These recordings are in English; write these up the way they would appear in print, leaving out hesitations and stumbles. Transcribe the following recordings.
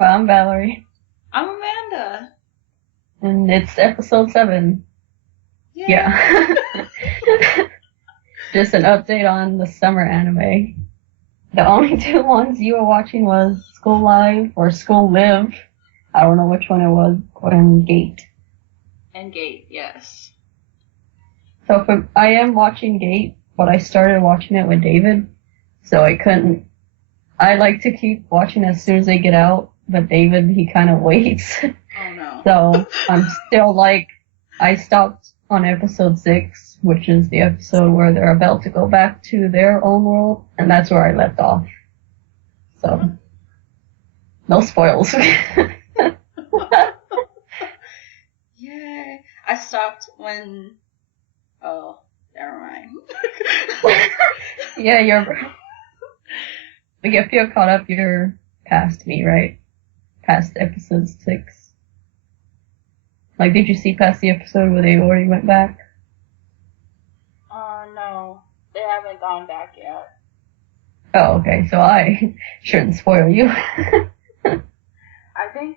Well, I'm Valerie, I'm Amanda. and it's episode 7. Yay! Yeah. Just an update on the summer anime. The only two ones you were watching was School Live or School Live. I don't know which one it was, and Gate. And Gate, yes. I am watching Gate, but I started watching it with David, so I couldn't. I like to keep watching as soon as they get out, but David, he kind of waits. Oh no. So I'm still I stopped on episode 6, which is the episode where they're about to go back to their own world, and that's where I left off. So, no spoils. Yay! I stopped when. Oh, never mind. Yeah, if you're caught up, you're past me, right? Past episode 6. Did you see past the episode where they already went back? No. They haven't gone back yet. Oh, okay, so I shouldn't spoil you. I think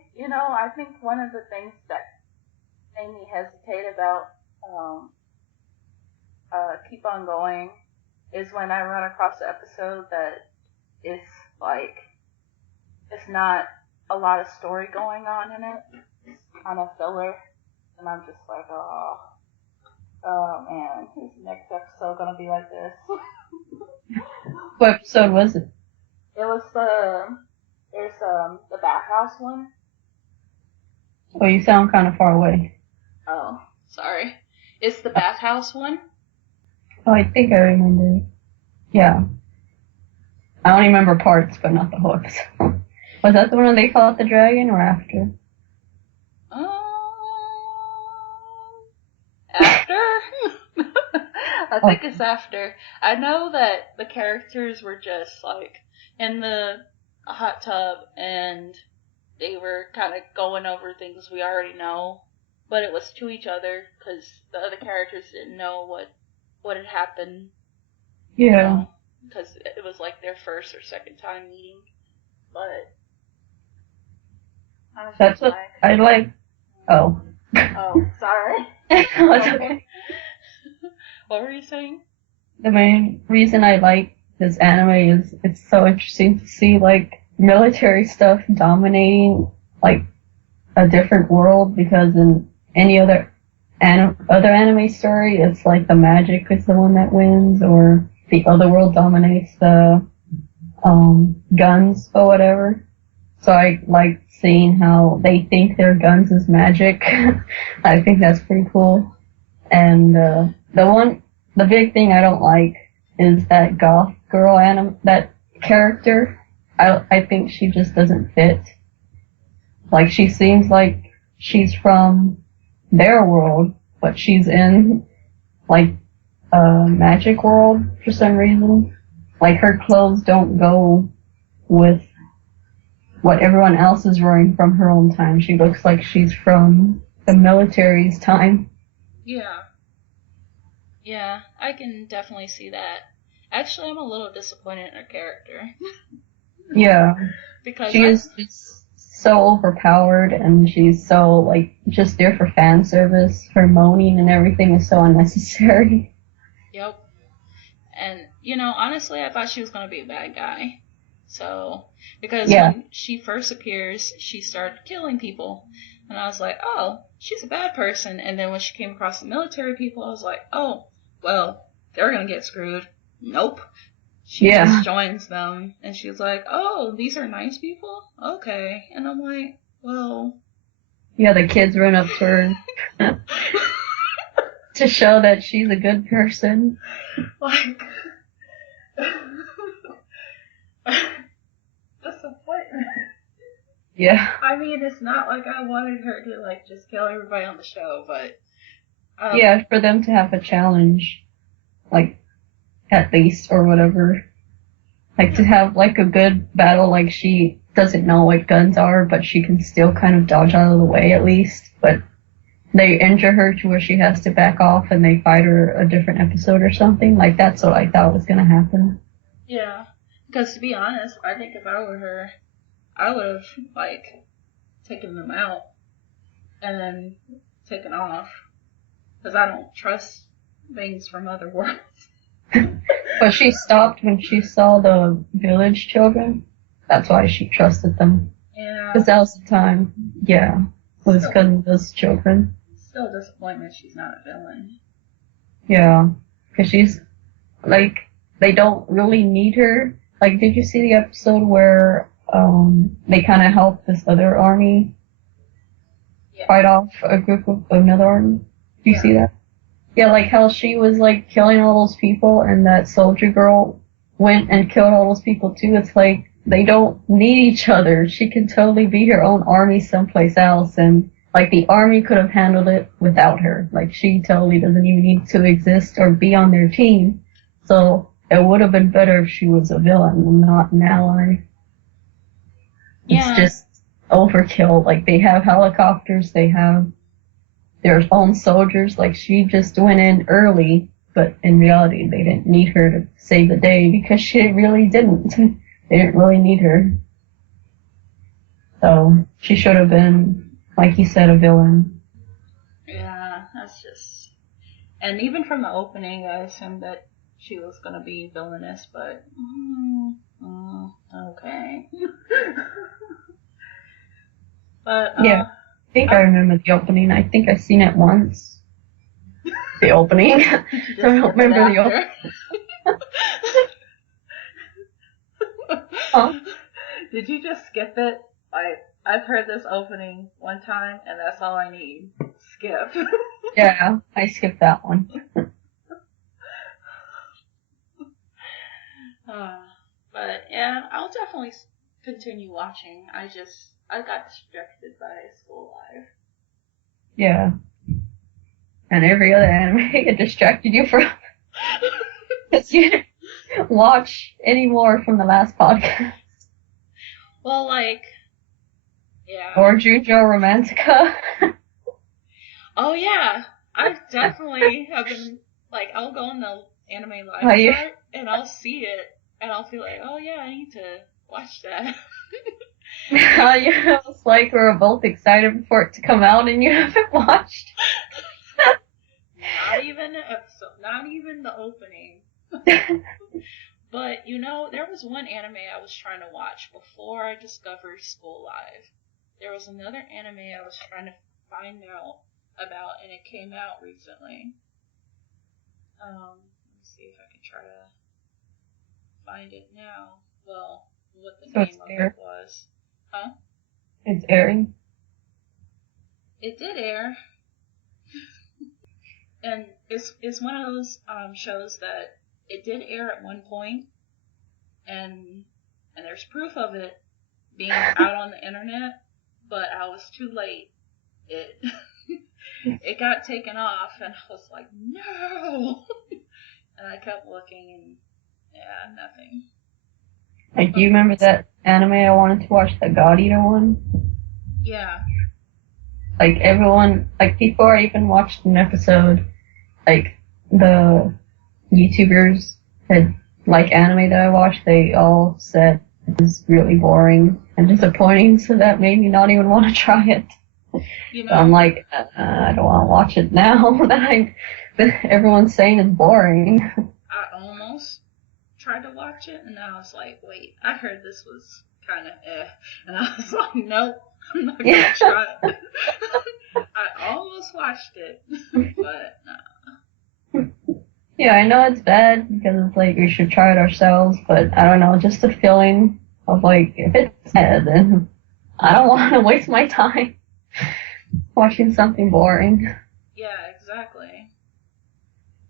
one of the things that made me hesitate about Keep On Going is when I run across an episode that is it's not a lot of story going on in it. It's kind of filler. And I'm just like, oh man, is the next episode gonna be like this? What episode was it? It was the bathhouse one. Oh, you sound kind of far away. Oh, sorry. It's the bathhouse one. Oh, I think I remember. Yeah. I only remember parts, but not the whole episode. Was that the one where they fought the dragon, or after? After? I think it's after. I know that the characters were just in the hot tub and they were kind of going over things we already know, but it was to each other because the other characters didn't know what had happened. Yeah. Because it was their first or second time meeting. But That's what I like. Oh. Oh, sorry. That's okay. What were you saying? The main reason I like this anime is it's so interesting to see military stuff dominating a different world, because in any other anime story it's the magic is the one that wins, or the other world dominates the guns or whatever. So I like seeing how they think their guns is magic. I think that's pretty cool. And the big thing I don't like is that goth girl that character. I think she just doesn't fit. She seems like she's from their world, but she's in a magic world for some reason. Her clothes don't go with what everyone else is wearing from her own time. She looks like she's from the military's time. Yeah. Yeah, I can definitely see that. Actually, I'm a little disappointed in her character. Yeah. Because she is just so overpowered, and she's so, just there for fan service. Her moaning and everything is so unnecessary. Yep. And, honestly, I thought she was going to be a bad guy. So, because when she first appears, she started killing people. And I was like, oh, she's a bad person. And then when she came across the military people, I was like, oh, well, they're going to get screwed. Nope. She just joins them. And she's like, oh, these are nice people? Okay. And I'm like, well. Yeah, the kids run up to her to show that she's a good person. Disappointment. Yeah. I mean, it's not like I wanted her to just kill everybody on the show, but yeah, for them to have a challenge, at least, or whatever. To have a good battle. She doesn't know what guns are, but she can still kind of dodge out of the way at least. But they injure her to where she has to back off, and they fight her a different episode or something. That's what I thought was gonna happen. Yeah, because to be honest, I think if I were her, I would have, like, taken them out and then taken off. Because I don't trust things from other worlds. But she stopped when she saw the village children. That's why she trusted them. Yeah. Because that was the time. Yeah. It was because of those children. Still disappointment she's not a villain. Yeah. Because she's, like, they don't really need her. Like, did you see the episode where they kind of helped this other army fight off a group of another army? Do you see that? Yeah, like how she was like killing all those people and that soldier girl went and killed all those people too. It's like they don't need each other. She can totally be her own army someplace else, and like the army could have handled it without her. Like she totally doesn't even need to exist or be on their team. So it would have been better if she was a villain and not an ally. Yeah. It's just overkill. Like they have helicopters, they have their own soldiers. Like she just went in early, but in reality they didn't need her to save the day because she really didn't. They didn't really need her. So she should have been, like you said, a villain. Yeah, that's just... And even from the opening, I assumed that she was going to be villainous, but... okay. But, yeah, I think I remember the opening. I think I've seen it once. The opening. So I don't remember the opening. Huh? Did you just skip it? Like, I've heard this opening one time, and that's all I need. Skip. Yeah, I skipped that one. But, yeah, I'll definitely continue watching. I got distracted by School Live. Yeah. And every other anime it distracted you from. Because you didn't watch any more from the last podcast. Well, like, yeah. Or Junjo Romantica. Oh, yeah. I definitely have been, like, I'll go on the anime live site, and I'll see it, and I'll feel like, oh, yeah, I need to watch that. Yeah, it's like we were both excited for it to come out, and you haven't watched. Not even an episode, not even the opening. But, there was one anime I was trying to watch before I discovered School Live. There was another anime I was trying to find out about, and it came out recently. Let's see if I can try to find it now. Well, what the name of it was. Huh? It's airing. It did air. And it's one of those shows that it did air at one point, and there's proof of it being out on the internet, but I was too late. It got taken off, and I was like, no! And I kept looking, and yeah, nothing. Like, do you remember that anime I wanted to watch, the God Eater one? Yeah. Like, everyone, like, before I even watched an episode, like, the YouTubers that like anime that I watched, they all said it was really boring and disappointing, so that made me not even want to try it. So I'm like, I don't want to watch it now that everyone's saying it's boring. I almost tried to watch it, and I was like, wait, I heard this was kind of and I was like, nope, I'm not going to try it. I almost watched it, but no. Yeah, I know it's bad because it's like we should try it ourselves, but I don't know, just the feeling of like, if it's bad, then I don't want to waste my time watching something boring. Yeah, exactly.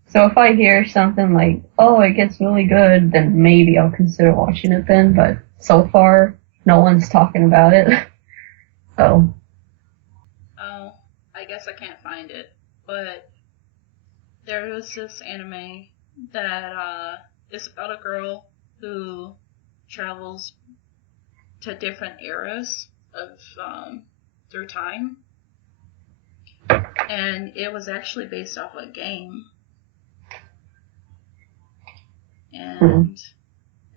So if I hear something like, oh, it gets really good, then maybe I'll consider watching it then, but so far, no one's talking about it. So. Oh, I guess I can't find it, but there was this anime that is about a girl who travels to different eras of through time, and it was actually based off a game, and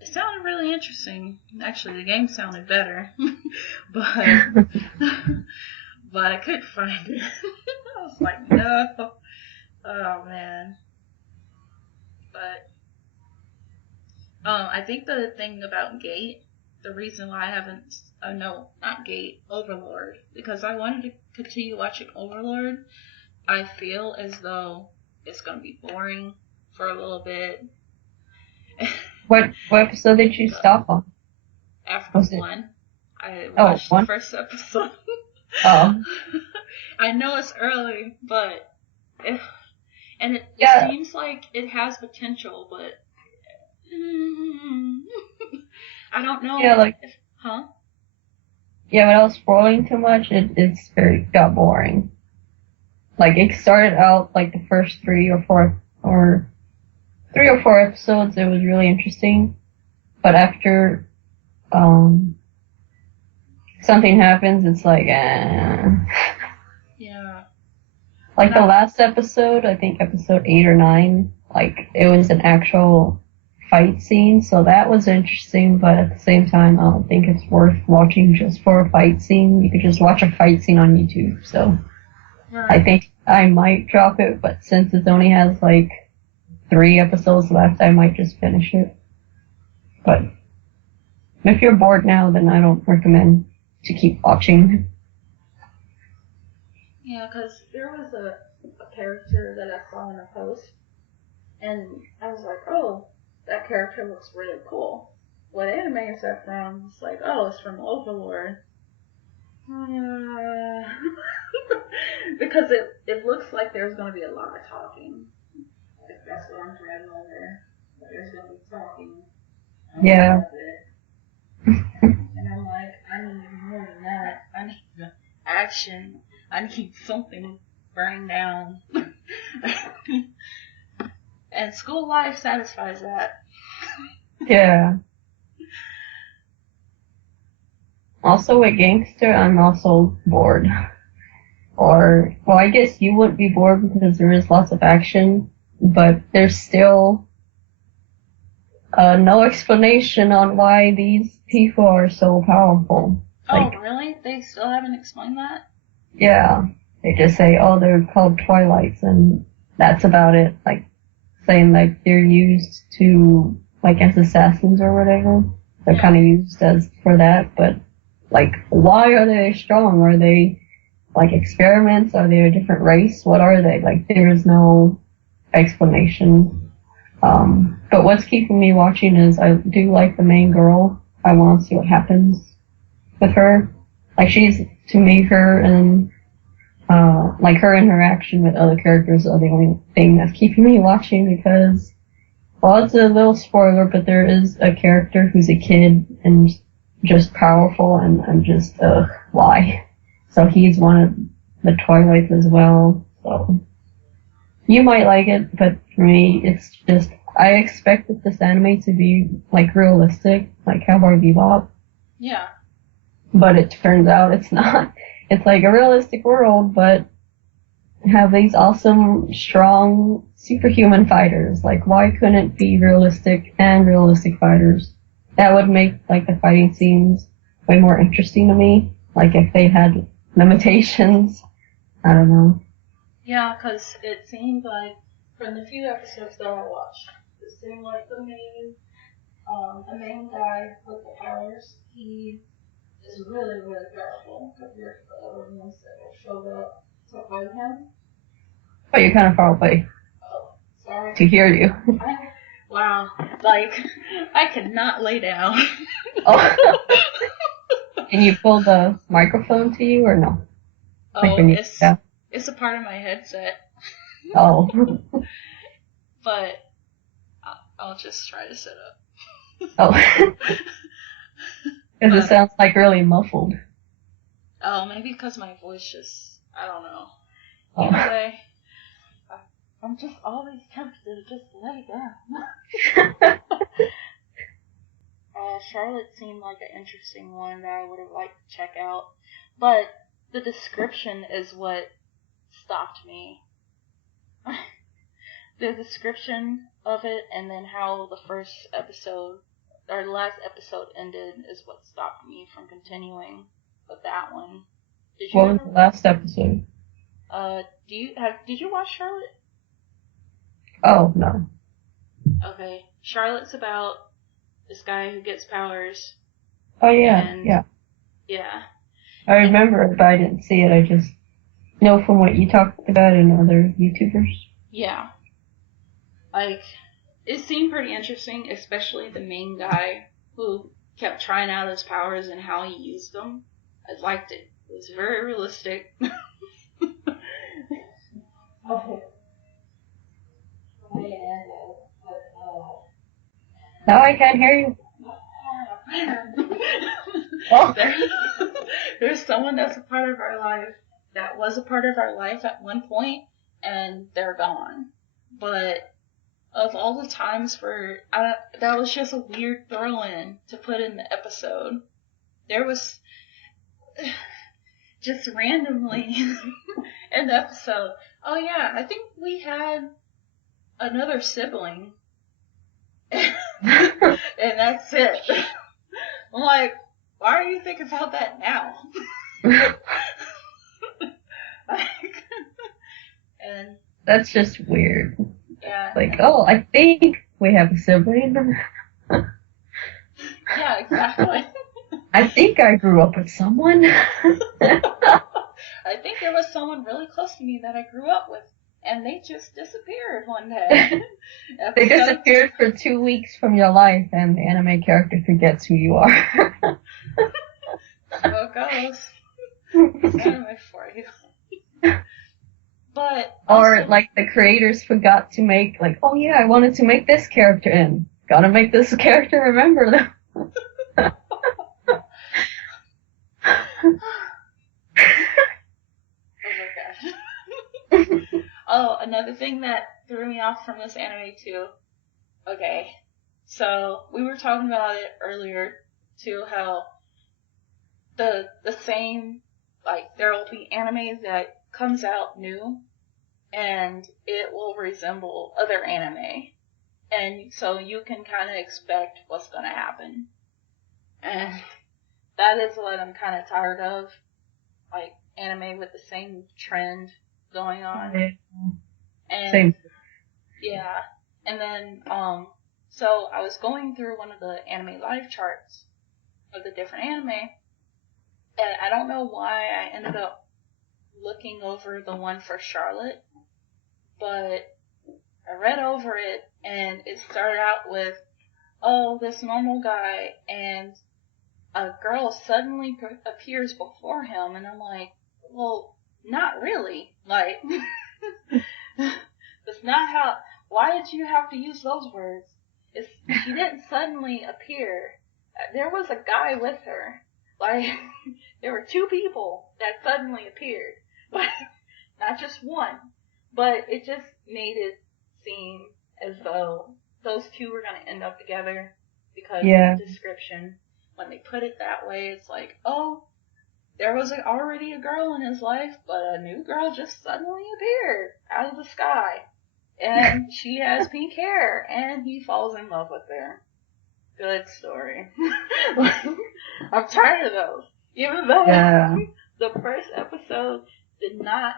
It sounded really interesting. Actually, the game sounded better, but but I couldn't find it. I was like, no. Oh man. But I think the thing about Gate, the reason why I haven't, no, not Gate, Overlord, because I wanted to continue watching Overlord. I feel as though it's gonna be boring for a little bit. What episode did you stop on? After one, I Oh, watched the one? first episode. Oh, I know it's early, but it, and it yeah, seems like it has potential, but I don't know. yeah, like, Huh? yeah, without spoiling too much, it's got boring. Like, it started out, like, the first three or four episodes, it was really interesting. But after, something happens, it's like, Yeah. Like, the last episode, I think episode 8 or 9, like, it was an actual fight scene, so that was interesting, but at the same time, I don't think it's worth watching just for a fight scene. You could just watch a fight scene on YouTube, so Right. I think I might drop it, but since it only has, like, 3 episodes left, I might just finish it. But if you're bored now, then I don't recommend to keep watching. Yeah, because there was a character that I saw in a post, and I was like, oh, that character looks really cool. What anime is that from? It's like, oh, it's from Overlord. Because it looks like there's going to be a lot of talking. Like, that's what I'm dreading over. There's going to be talking. Yeah. And I'm like, I need more than that. I need the action. I need something burning down. And school life satisfies that. Yeah. Also with Gangster, I'm also bored. Or, well, I guess you wouldn't be bored because there is lots of action, but there's still no explanation on why these people are so powerful. Oh, really? They still haven't explained that? Yeah. They just say, oh, they're called Twilights, and that's about it. Like, saying, like, they're used to, like, as assassins or whatever. They're kind of used as for that, but, like, why are they strong? Are they, like, experiments? Are they a different race? What are they? Like, there's no explanation. But what's keeping me watching is I do like the main girl. I want to see what happens with her. Like, she's, to me, her and, like, her interaction with other characters are the only thing that's keeping me watching because, well, it's a little spoiler, but there is a character who's a kid and just powerful, and I'm just, why? So he's one of the Twilights as well, so you might like it, but for me, it's just, I expected this anime to be, like, realistic, like Cowboy Bebop. Yeah. But it turns out it's not. It's like a realistic world, but have these awesome, strong, superhuman fighters. Like, why couldn't it be realistic and realistic fighters? That would make, like, the fighting scenes way more interesting to me. Like, if they had limitations. I don't know. Yeah, because it seemed like, from the few episodes that I watched, it seemed like the main guy with the powers, he is really, really powerful compared to the other ones that showed up to fight him. Oh, you're kind of far away. Oh, sorry. To hear you. Wow. Like, I cannot lay down. Oh. Can you pull the microphone to you or no? Oh, it's a part of my headset. Oh. But I'll just try to sit up. Oh. Because it sounds like really muffled. Oh, maybe because my voice just, I don't know. Oh. Anyway, I'm just always tempted to just lay down. Charlotte seemed like an interesting one that I would have liked to check out. But the description is what stopped me. The description of it, and then how the first episode our last episode ended is what stopped me from continuing with that one. What was the last episode? Did you watch Charlotte? Oh, no. Okay. Charlotte's about this guy who gets powers. Oh, yeah, yeah. Yeah. I remember it, but I didn't see it. I just know from what you talked about in other YouTubers. Yeah. Like, it seemed pretty interesting, especially the main guy who kept trying out his powers and how he used them. I liked it. It was very realistic. Okay. Now I can't hear you. Oh. There's someone that's a part of our life that was a part of our life at one point, and they're gone. But of all the times that was just a weird throw-in to put in the episode. There was just randomly in the episode, oh yeah, I think we had another sibling. And that's it. I'm like, why are you thinking about that now? And that's just weird. Yeah. Like, oh, I think we have a sibling. Yeah, exactly. I think I grew up with someone. I think there was someone really close to me that I grew up with, and they just disappeared one day. They disappeared for 2 weeks from your life, and the anime character forgets who you are. So it goes. It's anime for you. But or also, like the creators forgot to make, like, oh yeah, I wanted to make this character and gotta make this character remember them. Oh my gosh. Oh, another thing that threw me off from this anime too. Okay, so we were talking about it earlier too, how the same, like, there will be anime that comes out new and it will resemble other anime, and so you can kind of expect what's going to happen, and that is what I'm kind of tired of, like anime with the same trend going on. Yeah. And same. Yeah, and then so I was going through one of the anime live charts of the different anime, and I don't know why I ended up looking over the one for Charlotte, but I read over it, and it started out with, oh, this normal guy, and a girl suddenly appears before him, and I'm like, well, not really. Like, that's not how, why did you have to use those words? She didn't suddenly appear. There was a guy with her. Like, there were two people that suddenly appeared. But not just one. But it just made it seem as though those two were going to end up together because of the description. When they put it that way, it's like, oh, there was already a girl in his life, but a new girl just suddenly appeared out of the sky. And she has pink hair, and he falls in love with her. Good story. I'm tired of those. Even though the first episode did not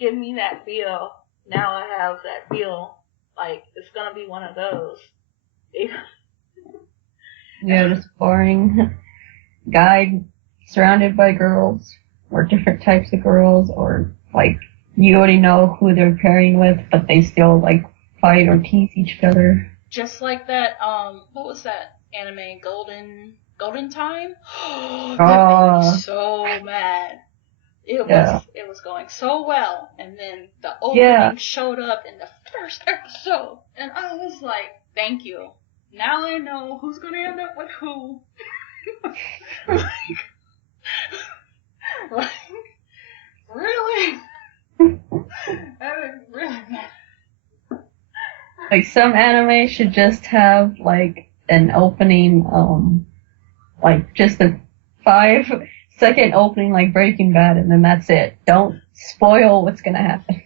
give me that feel, now I have that feel like it's going to be one of those. Yeah, just boring guy surrounded by girls, or different types of girls, or like you already know who they're pairing with, but they still like fight or tease each other. Just like that, what was that anime, Golden Time? That made me so mad. It was going so well, and then the opening showed up in the first episode, and I was like, thank you. Now I know who's gonna end up with who. like, really? That is really bad. Like, some anime should just have, like, an opening, like, just a 5-second opening like Breaking Bad, and then that's it. Don't spoil what's gonna happen.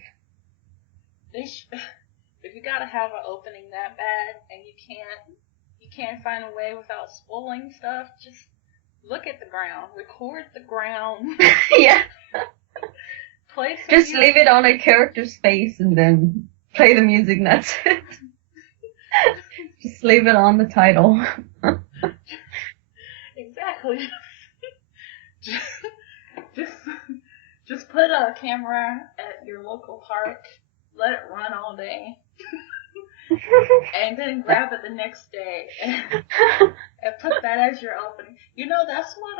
If you gotta have an opening that bad, and you can't find a way without spoiling stuff, just look at the ground, record the ground. Yeah. Play some Just music. leave it on a character's face and then play the music and that's it. Just leave it on the title. Exactly. just put a camera at your local park, let it run all day, and then grab it the next day and put that as your opening. You know, that's what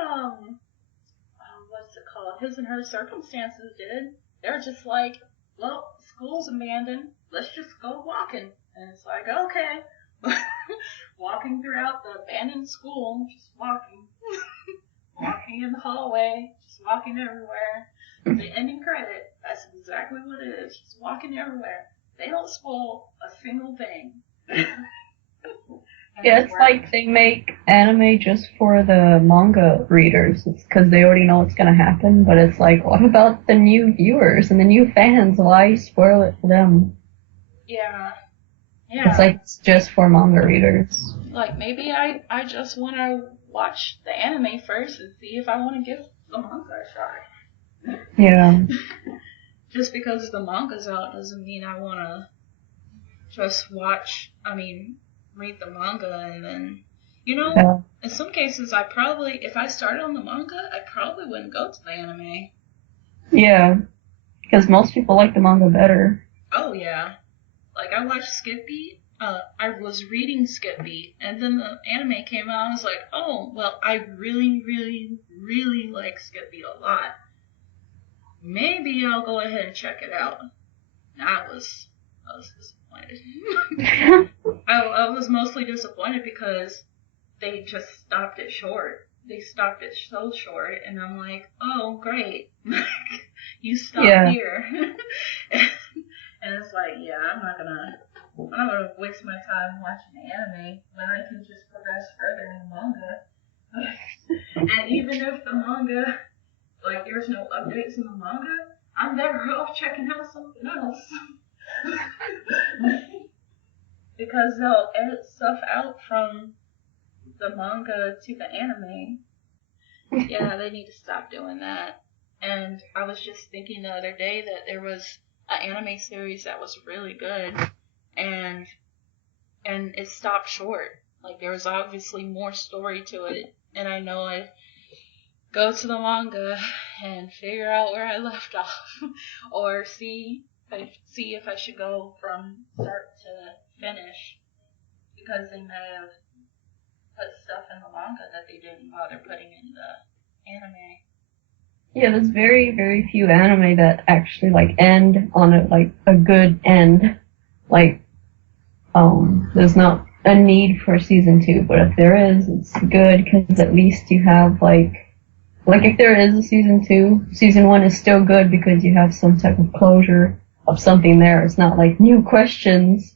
what's it called? His and Her Circumstances did. They're just like, well, school's abandoned. Let's just go walking. And it's like, okay. Walking throughout the abandoned school, just walking. Walking in the hallway, just walking everywhere. The ending credit, that's exactly what it is. Just walking everywhere. They don't spoil a single thing. Yeah, it's like they make anime just for the manga readers. It's because they already know what's going to happen. But it's like, what about the new viewers and the new fans? Why spoil it for them? Yeah. It's like it's just for manga readers. Like, maybe I just want to watch the anime first and see if I want to give the manga a shot. Yeah. Just because the manga's out doesn't mean I want to just read the manga and then, in some cases if I started on the manga, I probably wouldn't go to the anime. Yeah. Because most people like the manga better. Oh, yeah. Like, I watched Skip Beat. I was reading Skip Beat, and then the anime came out, and I was like, oh, well, I really, really, really like Skip Beat a lot. Maybe I'll go ahead and check it out. And I was disappointed. I was mostly disappointed because they just stopped it short. They stopped it so short, and I'm like, oh, great. You stopped here. And it's like, yeah, I'm not gonna waste my time watching the anime when I can just progress further in the manga. And even if the manga, like, there's no updates in the manga, I'm better off checking out something else. Because they'll edit stuff out from the manga to the anime. Yeah, they need to stop doing that. And I was just thinking the other day that there was an anime series that was really good, and it stopped short. Like, there was obviously more story to it, and I know I'd go to the manga and figure out where I left off, or see if I should go from start to finish, because they may have put stuff in the manga that they didn't bother putting in the anime. Yeah, there's very, very few anime that actually, like, end on a good end. Like, there's not a need for season 2, but if there is, it's good, because at least you have, like if there is a season 2, season 1 is still good because you have some type of closure of something there. It's not like new questions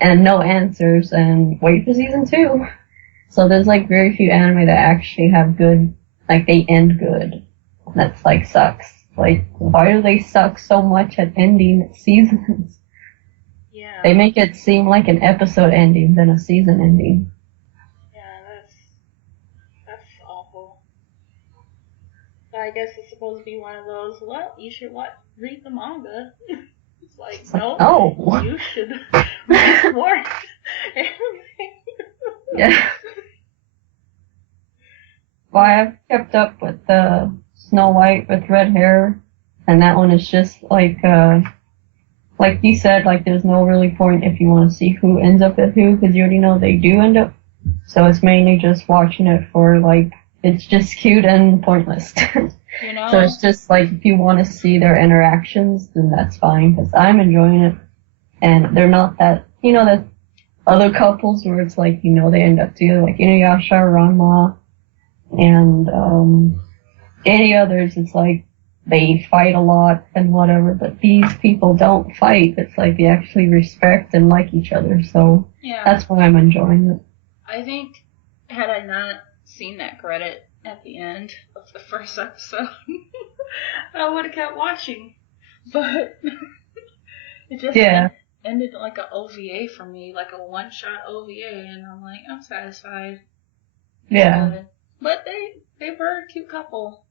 and no answers and wait for season 2. So there's, like, very few anime that actually have good, like, they end good. That's, like, sucks. Like, why do they suck so much at ending seasons? Yeah. They make it seem like an episode ending than a season ending. Yeah, that's awful. But I guess it's supposed to be one of those, well, you should read the manga. It's like, no, you should read more. Yeah. Well, I've kept up with the Snow White with red hair, and that one is just like you said, like, there's no really point if you want to see who ends up with who, because you already know they do end up. So it's mainly just watching it for, like, it's just cute and pointless. So it's just like, if you want to see their interactions, then that's fine, because I'm enjoying it. And they're not that, that other couples where it's like, they end up together, like Inuyasha, Ranma, and any others, it's like they fight a lot and whatever, but these people don't fight. It's like they actually respect and like each other, so that's why I'm enjoying it. I think, had I not seen that credit at the end of the first episode, I would have kept watching. But it ended like a OVA for me, like a one-shot OVA, and I'm like, I'm satisfied. Yeah. But they were a cute couple.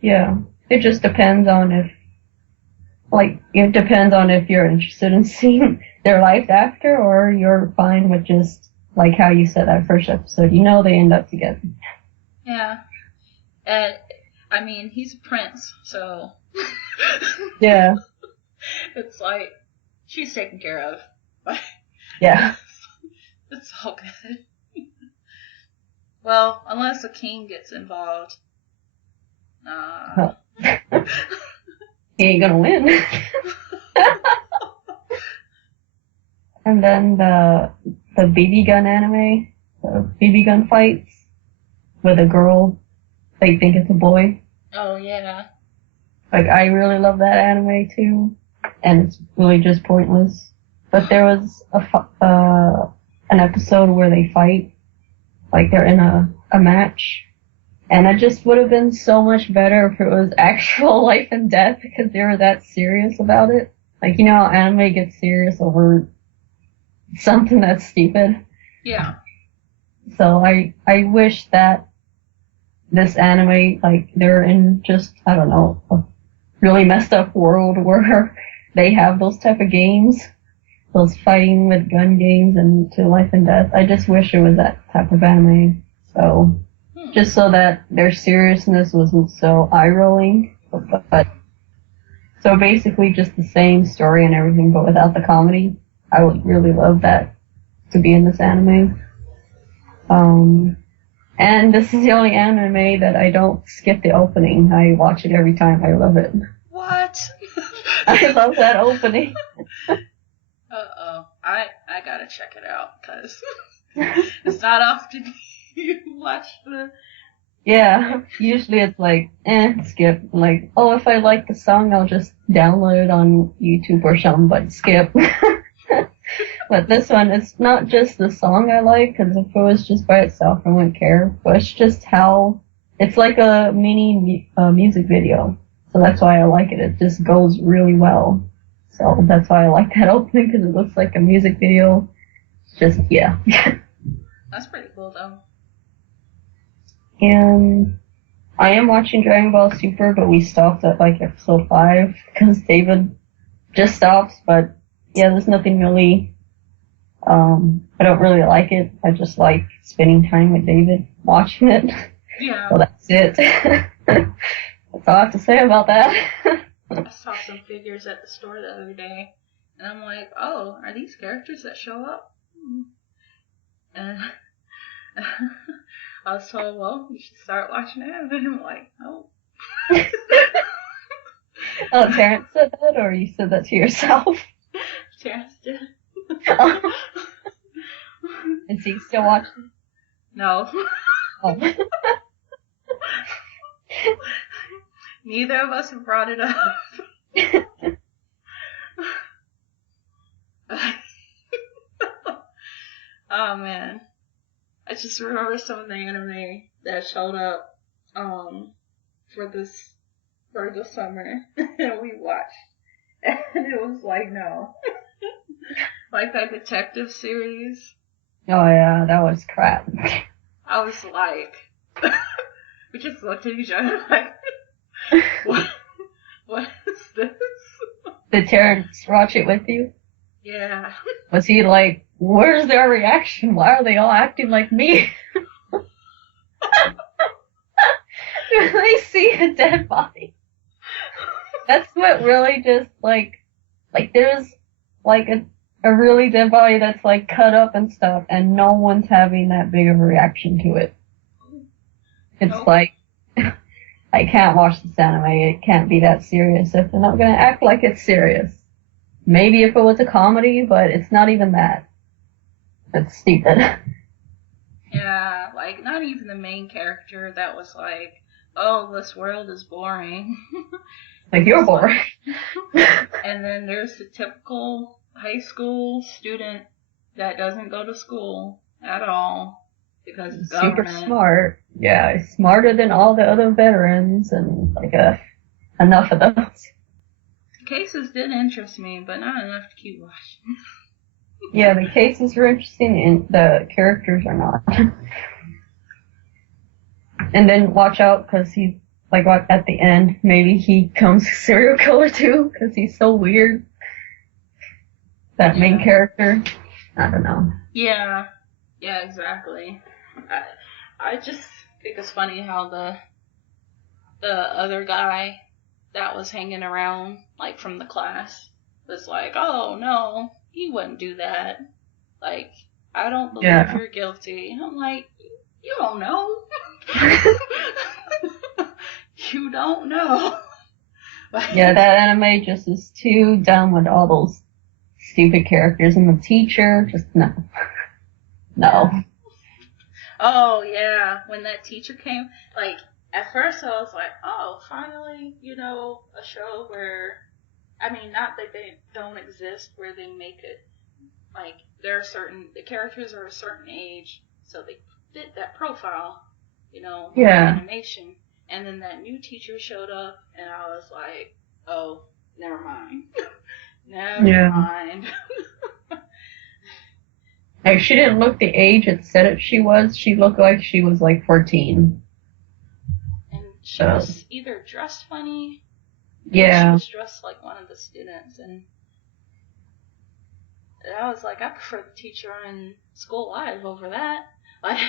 Yeah. It just depends on if you're interested in seeing their life after, or you're fine with just, like how you said that first episode, they end up together. Yeah. And, I mean, he's a prince, so. Yeah. It's like, she's taken care of. Yeah. It's all good. Well, unless a king gets involved. He ain't gonna win. And then the BB gun anime, the BB gun fights with a girl, they think it's a boy. Oh, yeah. Like, I really love that anime too, and it's really just pointless. But there was an episode where they fight, like they're in a match, and it just would have been so much better if it was actual life and death, because they were that serious about it. Like, how anime gets serious over something that's stupid. Yeah. So I wish that this anime, like, they're in just, I don't know, a really messed up world where they have those type of games, those fighting with gun games and to life and death. I just wish it was that type of anime. So, just so that their seriousness wasn't so eye-rolling. But so basically just the same story and everything, but without the comedy. I would really love that to be in this anime. And this is the only anime that I don't skip the opening. I watch it every time. I love it. What? I love that opening. Uh-oh. I gotta check it out, because it's not often you watch the... Yeah, usually it's like, skip. Like, if I like the song, I'll just download it on YouTube or something, but skip. But this one, it's not just the song I like, because if it was just by itself, I wouldn't care. But it's just how, it's like a mini music video. So that's why I like it. It just goes really well. So that's why I like that opening, because it looks like a music video. Just, yeah. That's pretty cool, though. And I am watching Dragon Ball Super, but we stopped at like episode 5, because David just stopped. But yeah, there's nothing really, I don't really like it. I just like spending time with David watching it. Yeah. So that's it. That's all I have to say about that. I saw some figures at the store the other day, and I'm like, oh, are these characters that show up? And I was told, well, you should start watching anime. I'm like, oh. Oh, Terrence said that, or you said that to yourself? Terrence did. Is he still watching? No. Oh. Neither of us have brought it up. Oh man. I just remember some of the anime that showed up for the summer and we watched. And it was like, no. Like that detective series. Oh yeah, that was crap. I was like, we just looked at each other like, what is this? Did Terrence watch it with you? Yeah. Was he like, where's their reaction? Why are they all acting like me? Do they see a dead body? That's what really just like there's like a really dead body that's like cut up and stuff, and no one's having that big of a reaction to it. It's like, I can't watch this anime. It can't be that serious if they're not gonna act like it's serious. Maybe if it was a comedy, but it's not even that. It's stupid. Yeah, like not even the main character that was like, oh, this world is boring. Like, you're boring. And then there's the typical high school student that doesn't go to school at all because it's super government. smart. Yeah, smarter than all the other veterans, and like enough of those. cases did interest me, but not enough to keep watching. Yeah, the cases are interesting and the characters are not. And then watch out because he's like at the end, maybe he becomes a serial killer too because he's so weird. That main character, I don't know. Yeah, exactly. I just think it's funny how the other guy that was hanging around, like from the class, was like, oh no, he wouldn't do that. Like, I don't believe you're guilty. I'm like, you don't know. You don't know. Yeah, that anime just is too dumb with all those stupid characters, and the teacher, just no. Oh yeah, when that teacher came, like, at first I was like, oh, finally, a show where, I mean, not that they don't exist, where they make it, like, the characters are a certain age, so they fit that profile, animation. And then that new teacher showed up, and I was like, oh, never mind. Never mind. Like, she didn't look the age it said it she was. She looked like she was like 14. And she was either dressed funny, or she was dressed like one of the students, and I was like, I prefer the teacher in School Live over that. Like,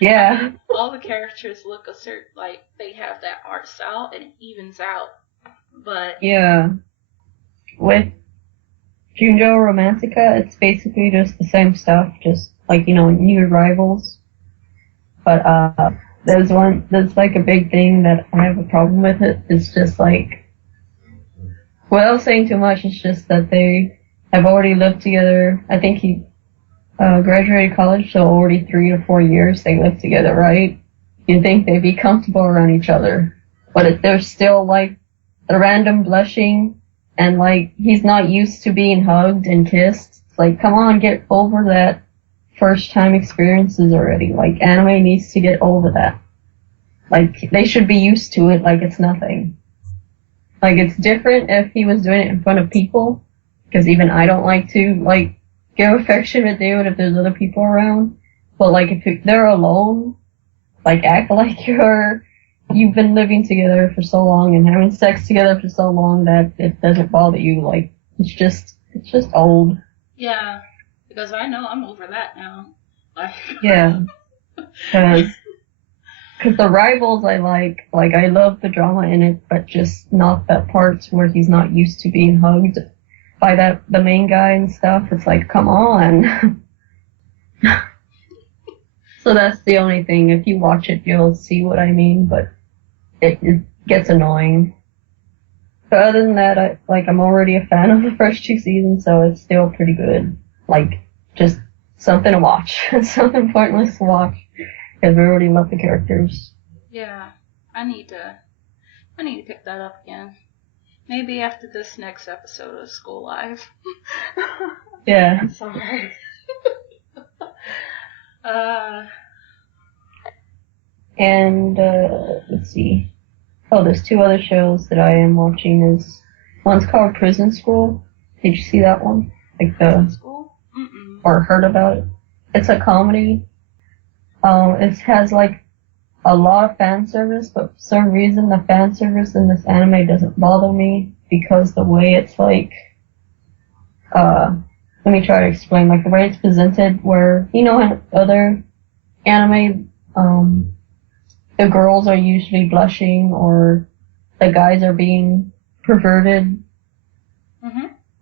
yeah. I mean, all the characters look a certain, like, they have that art style, and it evens out. But yeah, with Junjo Romantica, it's basically just the same stuff, just like, new arrivals. But there's like a big thing that I have a problem with it. It's just like, without saying too much, it's just that they have already lived together. I think he graduated college, so already 3 to 4 years they lived together, right? You'd think they'd be comfortable around each other. But there's still like a random blushing, and like he's not used to being hugged and kissed. It's like, come on, get over that first time experiences already. Like, anime needs to get over that. Like, they should be used to it like it's nothing. Like, it's different if he was doing it in front of people, because even I don't like to, like, give affection to dude if there's other people around. But, like, if they're alone, like, act like you've been living together for so long and having sex together for so long that it doesn't bother you. Like, it's just old. Yeah, because I know I'm over that now. Like, yeah, because the rivals I like I love the drama in it, but just not that parts where he's not used to being hugged by the main guy and stuff. It's like, come on. So that's the only thing. If you watch it, you'll see what I mean, but it gets annoying. But other than that, I'm already a fan of the first 2 seasons, so it's still pretty good. Like, just something to watch. Something pointless to watch, because we already love the characters. Yeah, I need to pick that up again. Maybe after this next episode of School Live. Yeah. Sorry. And let's see. Oh, there's 2 other shows that I am watching. One's called Prison School. Did you see that one? Like Prison School? Mm-mm. Or heard about it? It's a comedy. It has like a lot of fan service, but for some reason the fan service in this anime doesn't bother me, because the way it's like, let me try to explain, like the way it's presented, where, in other anime, the girls are usually blushing or the guys are being perverted,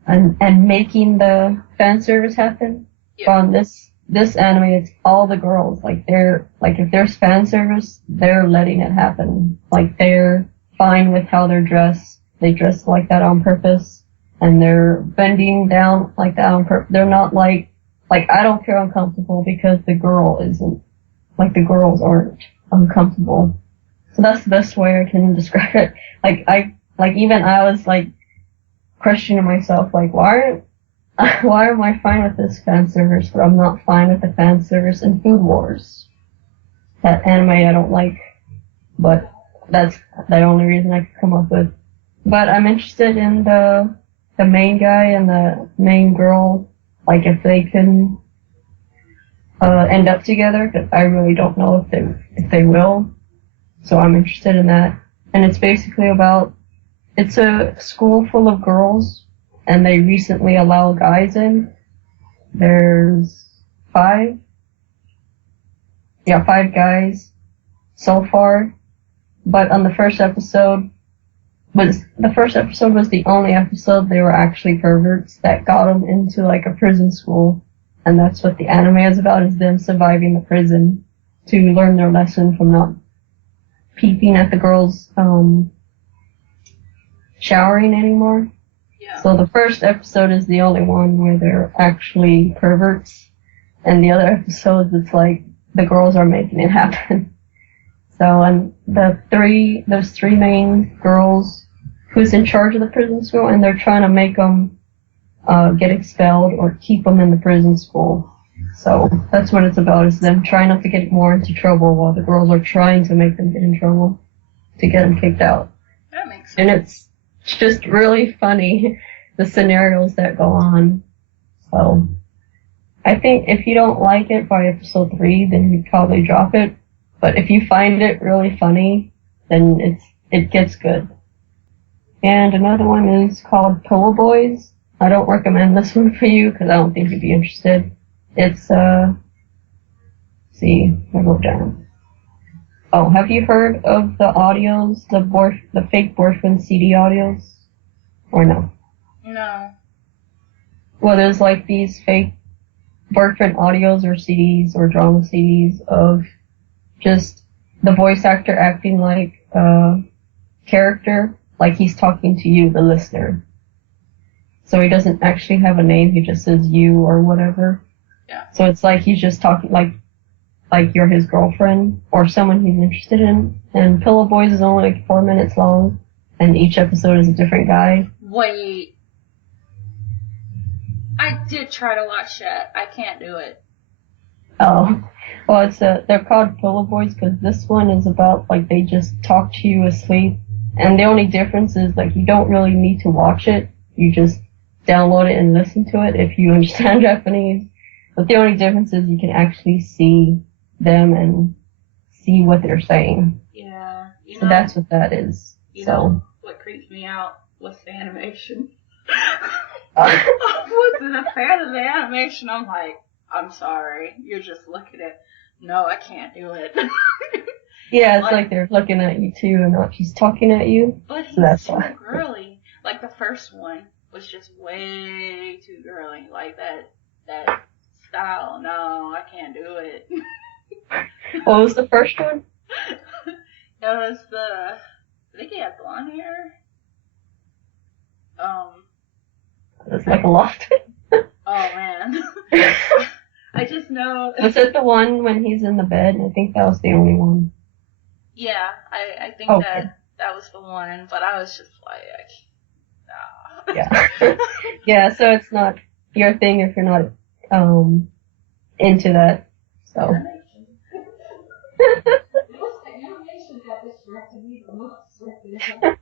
and making the fan service happen. Yeah. On this anime, it's all the girls. Like, if there's fan service, they're letting it happen. Like, they're fine with how they're dressed. They dress like that on purpose, and they're bending down like that on purpose. They're not like I don't feel uncomfortable because the girl isn't. Like, the girls aren't uncomfortable. So that's the best way I can describe it. Even I was like questioning myself, like, why am I fine with this fan service, but I'm not fine with the fan service in Food Wars? That anime I don't like, but that's the only reason I could come up with. But I'm interested in the the main guy and the main girl, like if they can end up together. But I really don't know if they will. So I'm interested in that. And it's basically about, it's a school full of girls, and they recently allow guys in. There's 5 guys so far. But on the first episode was the only episode they were actually perverts that got them into like a prison school. And that's what the anime is about, is them surviving the prison to learn their lesson from not peeping at the girls showering anymore. Yeah. So the first episode is the only one where they're actually perverts, and the other episodes it's like the girls are making it happen. So and those three main girls who's in charge of the prison school, and they're trying to make them get expelled or keep them in the prison school. So that's what it's about, is them trying not to get more into trouble while the girls are trying to make them get in trouble to get them kicked out. That makes sense. And it's just really funny, the scenarios that go on. So I think if you don't like it by episode 3, then you'd probably drop it. But if you find it really funny, then it gets good. And another one is called Pillow Boys. I don't recommend this one for you because I don't think you'd be interested. It's, I wrote down. Oh, have you heard of the audios, the fake boyfriend CD audios? Or no? No. Well, there's like these fake boyfriend audios or CDs or drama CDs of just the voice actor acting like a character, like he's talking to you, the listener. So he doesn't actually have a name, he just says you or whatever. Yeah. So it's like he's just talking like you're his girlfriend or someone he's interested in. And Pillow Boys is only like 4 minutes long, and each episode is a different guy. Wait. I did try to watch that. I can't do it. Oh. Well, they're called Pillow Boys because this one is about like they just talk to you asleep. And the only difference is like you don't really need to watch it. You just download it and listen to it if you understand Japanese. But the only difference is you can actually see them and see what they're saying. Yeah. So that's what that is. You So know what creeps me out was the animation. I wasn't a fan of the animation. I'm like, I'm sorry. You're just looking at, no, I can't do it. yeah, it's like they're looking at you too and not just talking at you. But he's so that's too why. girly. Like the first one was just way too girly. Like that style. No, I can't do it. What was the first one? It was I think he had blonde hair. It's like a lot. Oh man. I just know. Was it the one when he's in the bed? I think that was the only one. Yeah, I think Okay. that was the one, but I was just like, nah. Yeah. Yeah, so it's not your thing if you're not into that. So. It was the animation that distracted me the most. I was just like, I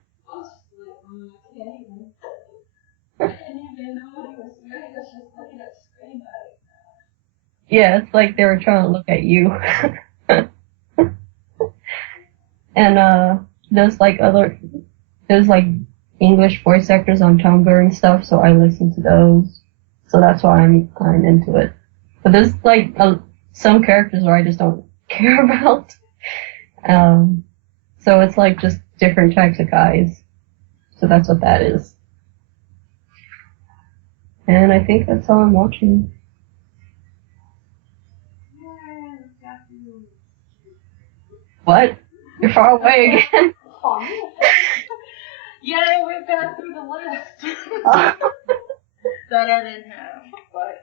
can't even. I didn't even know what he was doing. I was just looking at the screen like, Yeah, it's like they were trying to look at you. And there's like English voice actors on Tumblr and stuff, so I listen to those. So that's why I'm into it. But there's like some characters where I just don't care about. So it's like just different types of guys. So that's what that is. And I think that's all I'm watching. What? You're far away again? Yeah, we've gone through the list. That I didn't have, but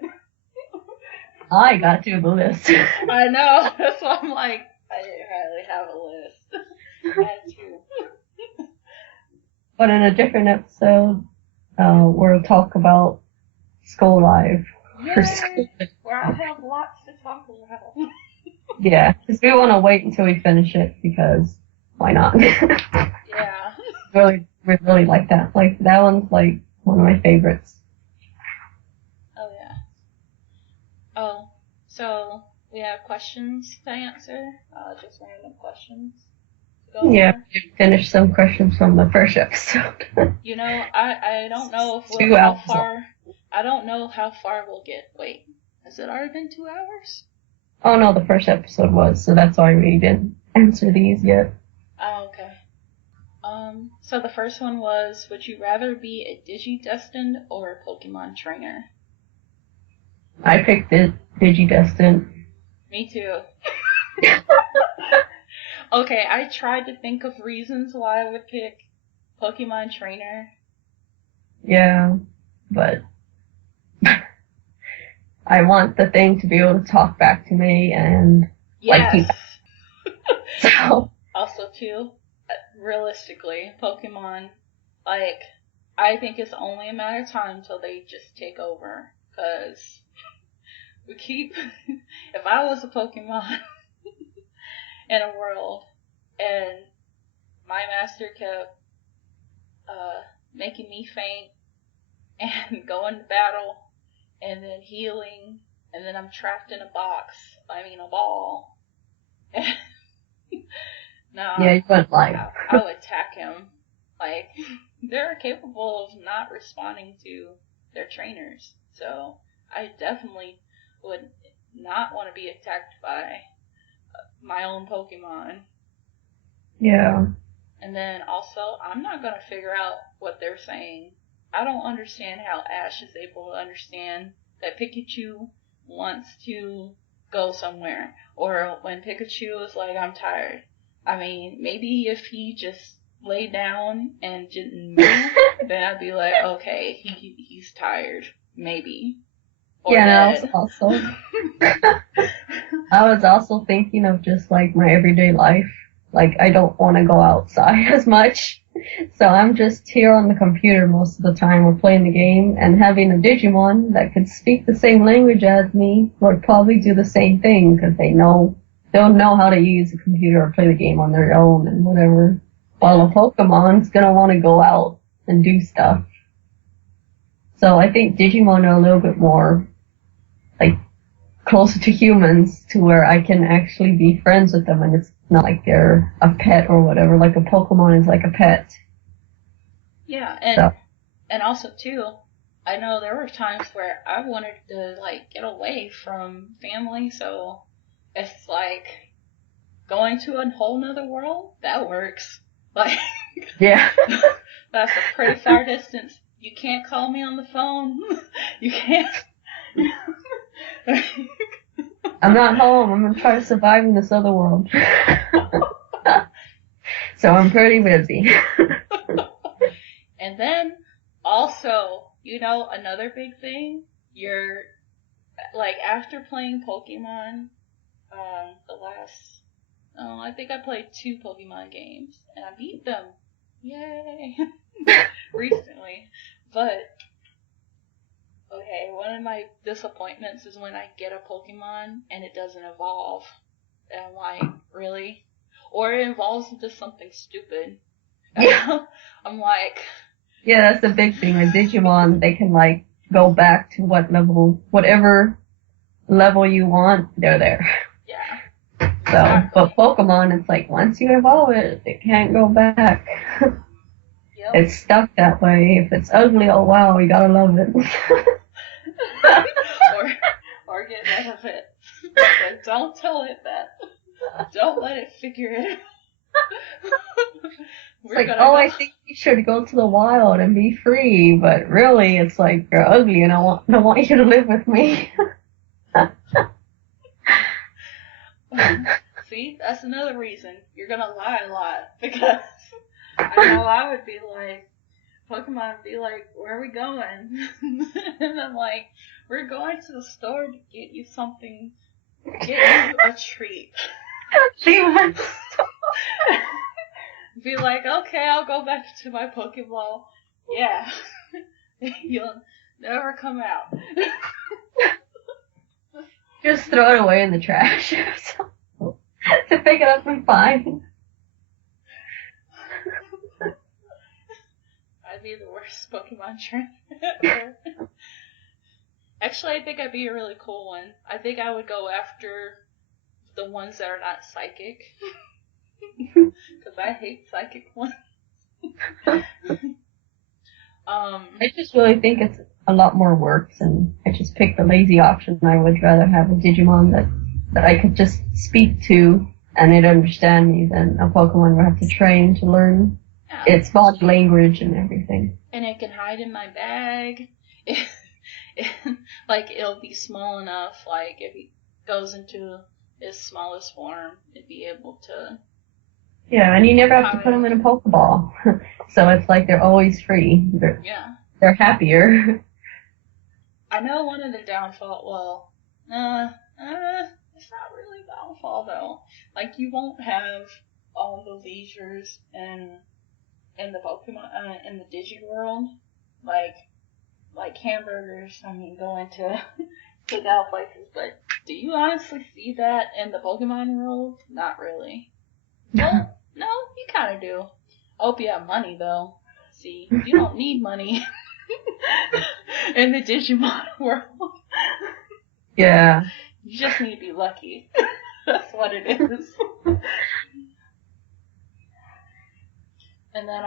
I got to the list. I know. That's why I'm like, I didn't really have a list. I had to. But in a different episode, we'll talk about school life. Yay! Where I have lots to talk about. Yeah, because we want to wait until we finish it because why not? Yeah. We really like that. Like that one's like one of my favorites. Oh, yeah. Oh, so we have questions to answer? Just random questions to go Yeah, over? we finished some questions from the first episode. You know, I don't know if Two we'll how hours far. I don't know how far we'll get. Wait, has it already been 2 hours? Oh no, the first episode was, so that's why we didn't answer these yet. Oh, okay. So the first one was, would you rather be a Digidestined or a Pokemon trainer? I picked it, Digidestined. Me too. Okay, I tried to think of reasons why I would pick Pokemon trainer. Yeah, but I want the thing to be able to talk back to me and Yes. so. Also, too, realistically, Pokemon, like, I think it's only a matter of time till they just take over. Because if I was a Pokemon in a world and my master kept making me faint and going to battle and then healing and then I'm trapped in a ball. Nah, Yeah, you went live. I would attack him. Like, they're capable of not responding to their trainers. So, I definitely would not want to be attacked by my own Pokemon. Yeah. And then also, I'm not going to figure out what they're saying. I don't understand how Ash is able to understand that Pikachu wants to go somewhere. Or when Pikachu is like, I'm tired. I mean, maybe if he just laid down and didn't move, then I'd be like, okay, he's tired. Maybe. Or yeah, dead. I was also thinking of just like my everyday life. Like, I don't want to go outside as much. So I'm just here on the computer most of the time. We're playing the game, and having a Digimon that could speak the same language as me would probably do the same thing because they'll know how to use a computer or play the game on their own and whatever. While a Pokemon's gonna want to go out and do stuff. So I think Digimon are a little bit more, like, closer to humans to where I can actually be friends with them and it's not like they're a pet or whatever. Like a Pokemon is like a pet. Yeah, and also too, I know there were times where I wanted to like get away from family, so it's like going to a whole nother world, that works. Like, Yeah. that's a pretty far distance. You can't call me on the phone. You can't. I'm not home. I'm gonna try to survive in this other world. So I'm pretty busy. And then also, another big thing, you're like after playing Pokemon, I think I played 2 Pokemon games and I beat them. Yay! Recently. But okay, one of my disappointments is when I get a Pokemon and it doesn't evolve. And I'm like, really? Or it evolves into something stupid. Yeah. I'm like... Yeah, that's the big thing. With Digimon, they can, like, go back to whatever level you want, they're there. Yeah. So, Exactly. But Pokemon, it's like, once you evolve it, it can't go back. Yep. It's stuck that way. If it's ugly, oh wow, you gotta love it. or get rid of it. But don't tell it that. Don't let it figure it out. It's like, I think you should go to the wild and be free, but really, it's like, you're ugly and I want you to live with me. See, that's another reason you're gonna lie a lot, because I know I would be like, Pokemon would be like, where are we going? And I'm like, we're going to the store to get you something, get you a treat. Be like, okay, I'll go back to my Pokeball. Yeah. You'll never come out. Just throw it away in the trash. To pick it up and find. I'd be the worst Pokemon trainer ever. Actually, I think I'd be a really cool one. I think I would go after the ones that are not psychic. Because I hate psychic ones. I just really think it's a lot more work, and I just picked the lazy option. I would rather have a Digimon that I could just speak to and it'd understand me than a Pokemon would have to train to learn its body language and everything. And it can hide in my bag. Like, it'll be small enough, like, if he goes into his smallest form, it'd be able to... Yeah, and you never have to put them in a Pokeball. So it's like they're always free. They're happier. I know one of the downfall, it's not really a downfall though. Like, you won't have all the leisures in the Pokemon, in the Digi world. Like hamburgers, going to takeout places, but do you honestly see that in the Pokemon world? Not really. Well, no, you kind of do. I hope you have money, though. See, you don't need money in the Digimon world. Yeah. You just need to be lucky. That's what it is. And then,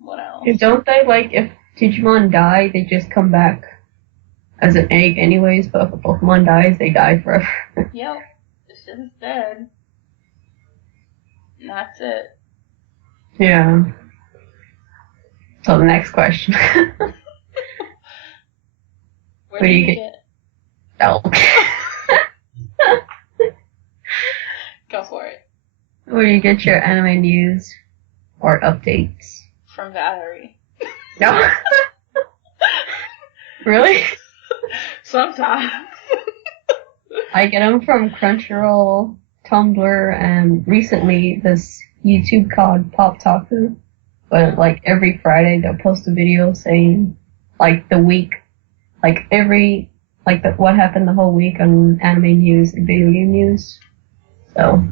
what else? Don't they, like, if Digimon die, they just come back as an egg anyways, but if a Pokemon dies, they die forever. Yep. It's just dead. And that's it. Yeah. So the next question. Where do you get... Oh. Go for it. Where do you get your anime news or updates? From Valerie. No. Really? Sometimes. I get them from Crunchyroll, Tumblr, and recently this YouTube called Pop Taku. But like every Friday they'll post a video saying like the week, like what happened the whole week on anime news and video game news. So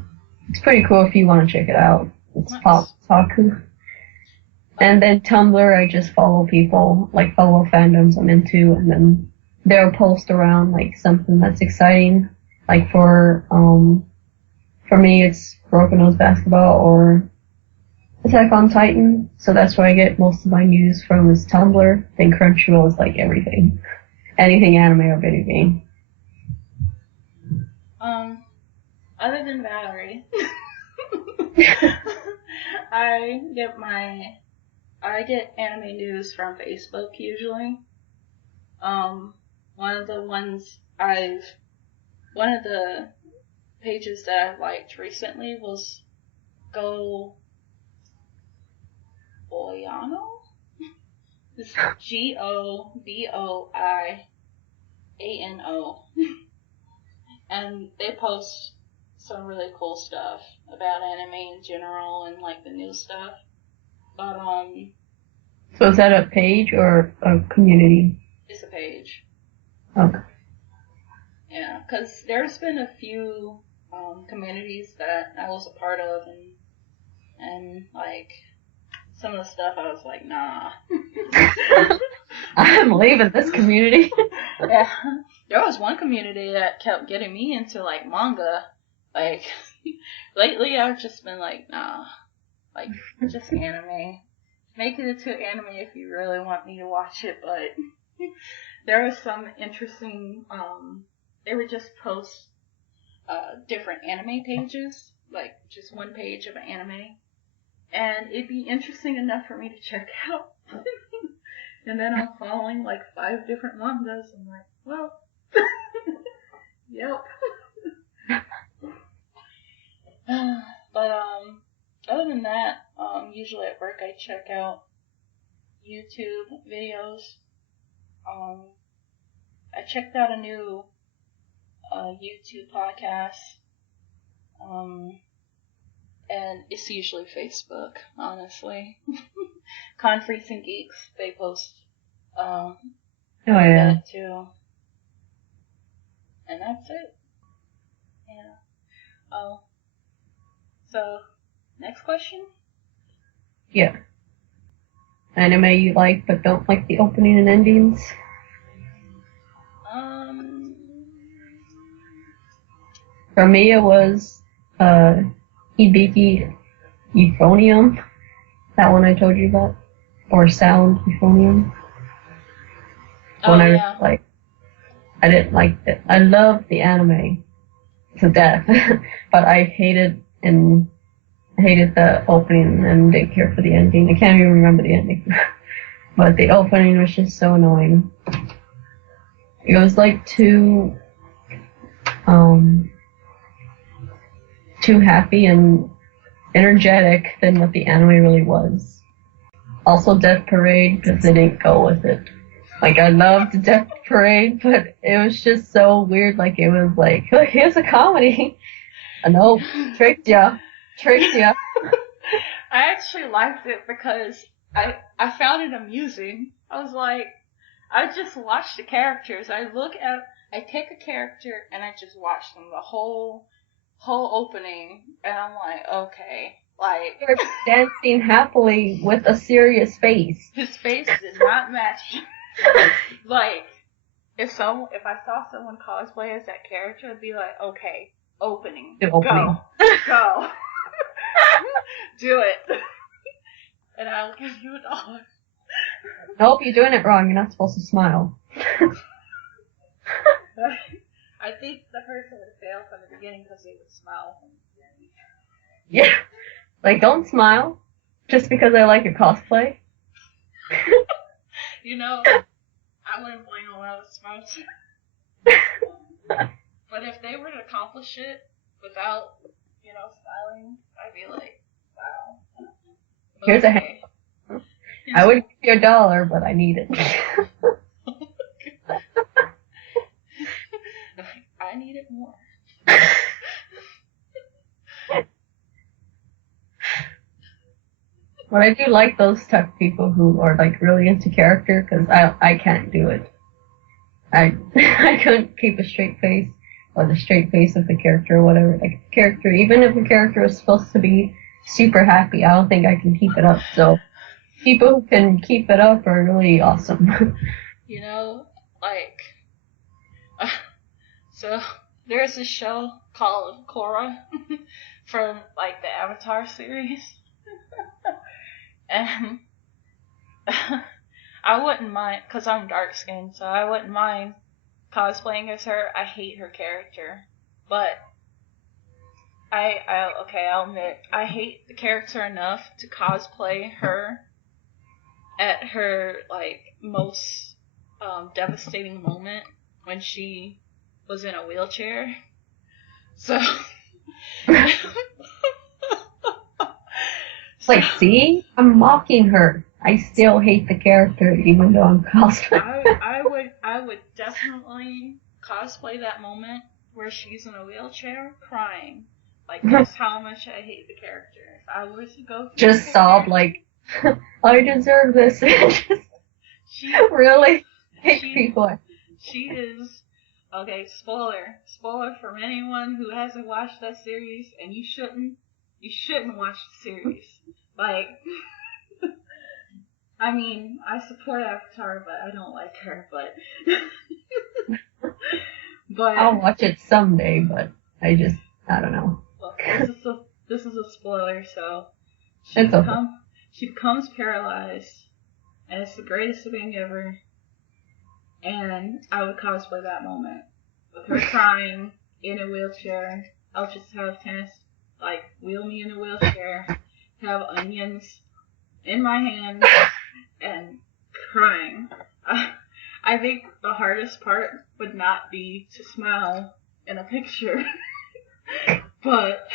it's pretty cool if you want to check it out. It's nice. Pop Taku. And then Tumblr, I just follow people, like follow fandoms I'm into, and then they'll post around like something that's exciting. Like for me it's Broken Nose Basketball or Attack on Titan. So that's where I get most of my news from is Tumblr. Then Crunchyroll is like everything. Anything anime or video game. Other than Valerie, I get anime news from Facebook usually. One of the pages that I liked recently was Go Boiano? It's GOBOIANO. And they post some really cool stuff about anime in general and like the new stuff. But So is that a page or a community? It's a page. Okay. Yeah, because there's been a few communities that I was a part of, and like some of the stuff I was like, nah. I'm leaving this community. Yeah, there was one community that kept getting me into like manga. Like lately, I've just been like, nah, like just anime. Make it into anime if you really want me to watch it, but there was some interesting, they would just post different anime pages, like just one page of an anime, and it'd be interesting enough for me to check out. And then I'm following like 5 different mangas. I'm like, well, yep. But other than that, usually at work I check out YouTube videos. I checked out a new YouTube podcast, and it's usually Facebook, honestly. Conference and Geeks, they post that too. And that's it. Yeah. Oh. So, next question? Yeah. anime you like but don't like the opening and endings? For me, it was Hibiki Euphonium, that one I told you about, or Sound Euphonium. Oh, yeah. I didn't like it. I loved the anime to death, but I hated the opening and didn't care for the ending. I can't even remember the ending, but the opening was just so annoying. It was like too happy and energetic than what the anime really was. Also Death Parade, because they didn't go with it. Like, I loved Death Parade, but it was just so weird. Like, it was like, oh, here's a comedy. No, tricked ya. I actually liked it because I found it amusing. I was like, I just watch the characters. I take a character and I just watch them the whole opening, and I'm like, okay, like they're dancing happily with a serious face. His face did not match. Like, if I saw someone cosplay as that character, I'd be like, okay, opening. Go. Do it. And I'll give you $1. Nope, you're doing it wrong. You're not supposed to smile. I think the person would fail from the beginning because they would smile from the beginning. Yeah. Like, don't smile just because I like your cosplay. You know, I wouldn't blame them when I was smart. But if they were to accomplish it without, smiling, I'd be like, wow. But here's okay. I would give you $1, but I need it. I need it more. But I do like those type of people who are like really into character, because I can't do it. I couldn't keep a straight face, or the straight face of the character or whatever. Like, character, even if the character is supposed to be super happy, I don't think I can keep it up. So people who can keep it up are really awesome. So there's this show called Korra from like the Avatar series. And I wouldn't mind, because I'm dark skinned, so I wouldn't mind cosplaying as her. I hate her character, but I'll admit, I hate the character enough to cosplay her at her like most devastating moment when she was in a wheelchair. So It's like, see? I'm mocking her. I still hate the character even though I'm cosplaying. I would definitely cosplay that moment where she's in a wheelchair crying. Like, that's how much I hate the character. If I were to go through just sob like, I deserve this. She really hate people. She is, okay, spoiler for anyone who hasn't watched that series, and you shouldn't watch the series. Like, I mean, I support Avatar, but I don't like her, but I'll watch it someday, but I don't know. Well, this is a spoiler, so She becomes paralyzed, and it's the greatest thing ever. And I would cosplay that moment with her crying in a wheelchair. I'll just have tennis, like, wheel me in a wheelchair, have onions in my hands, and crying. I think the hardest part would not be to smile in a picture, but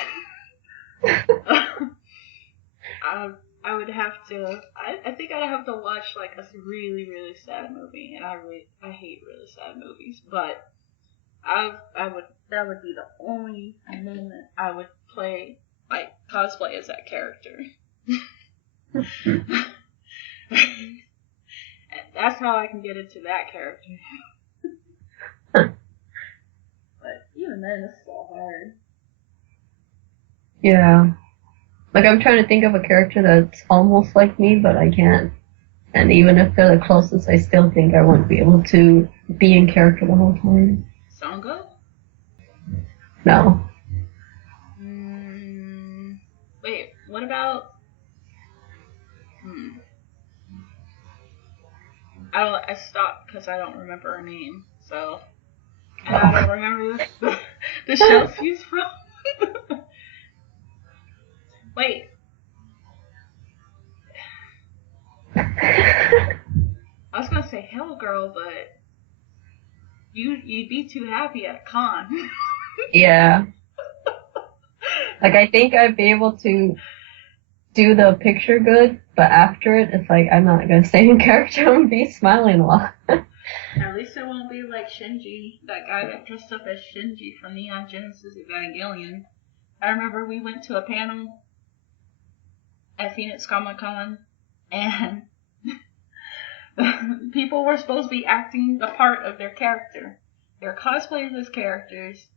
I would have to. I think I'd have to watch like a really, really sad movie, and I hate really sad movies. But that would be the only moment I would play, like, cosplay as that character. And that's how I can get into that character. But even then, it's so hard. Yeah. Like, I'm trying to think of a character that's almost like me, but I can't. And even if they're the closest, I still think I won't be able to be in character the whole time. Songo? No. Wait, what about... I stopped because I don't remember her name, so... And I don't remember the show she's from. Wait. I was gonna say Hell Girl, but you'd be too happy at a con. Yeah. Like, I think I'd be able to do the picture good, but after it, it's like, I'm not gonna stay in character, I'm gonna be smiling a lot. At least it won't be like Shinji, that guy that dressed up as Shinji from Neon Genesis Evangelion. I remember we went to a panel at Phoenix Comic Con, and people were supposed to be acting the part of their character. They're cosplaying as characters,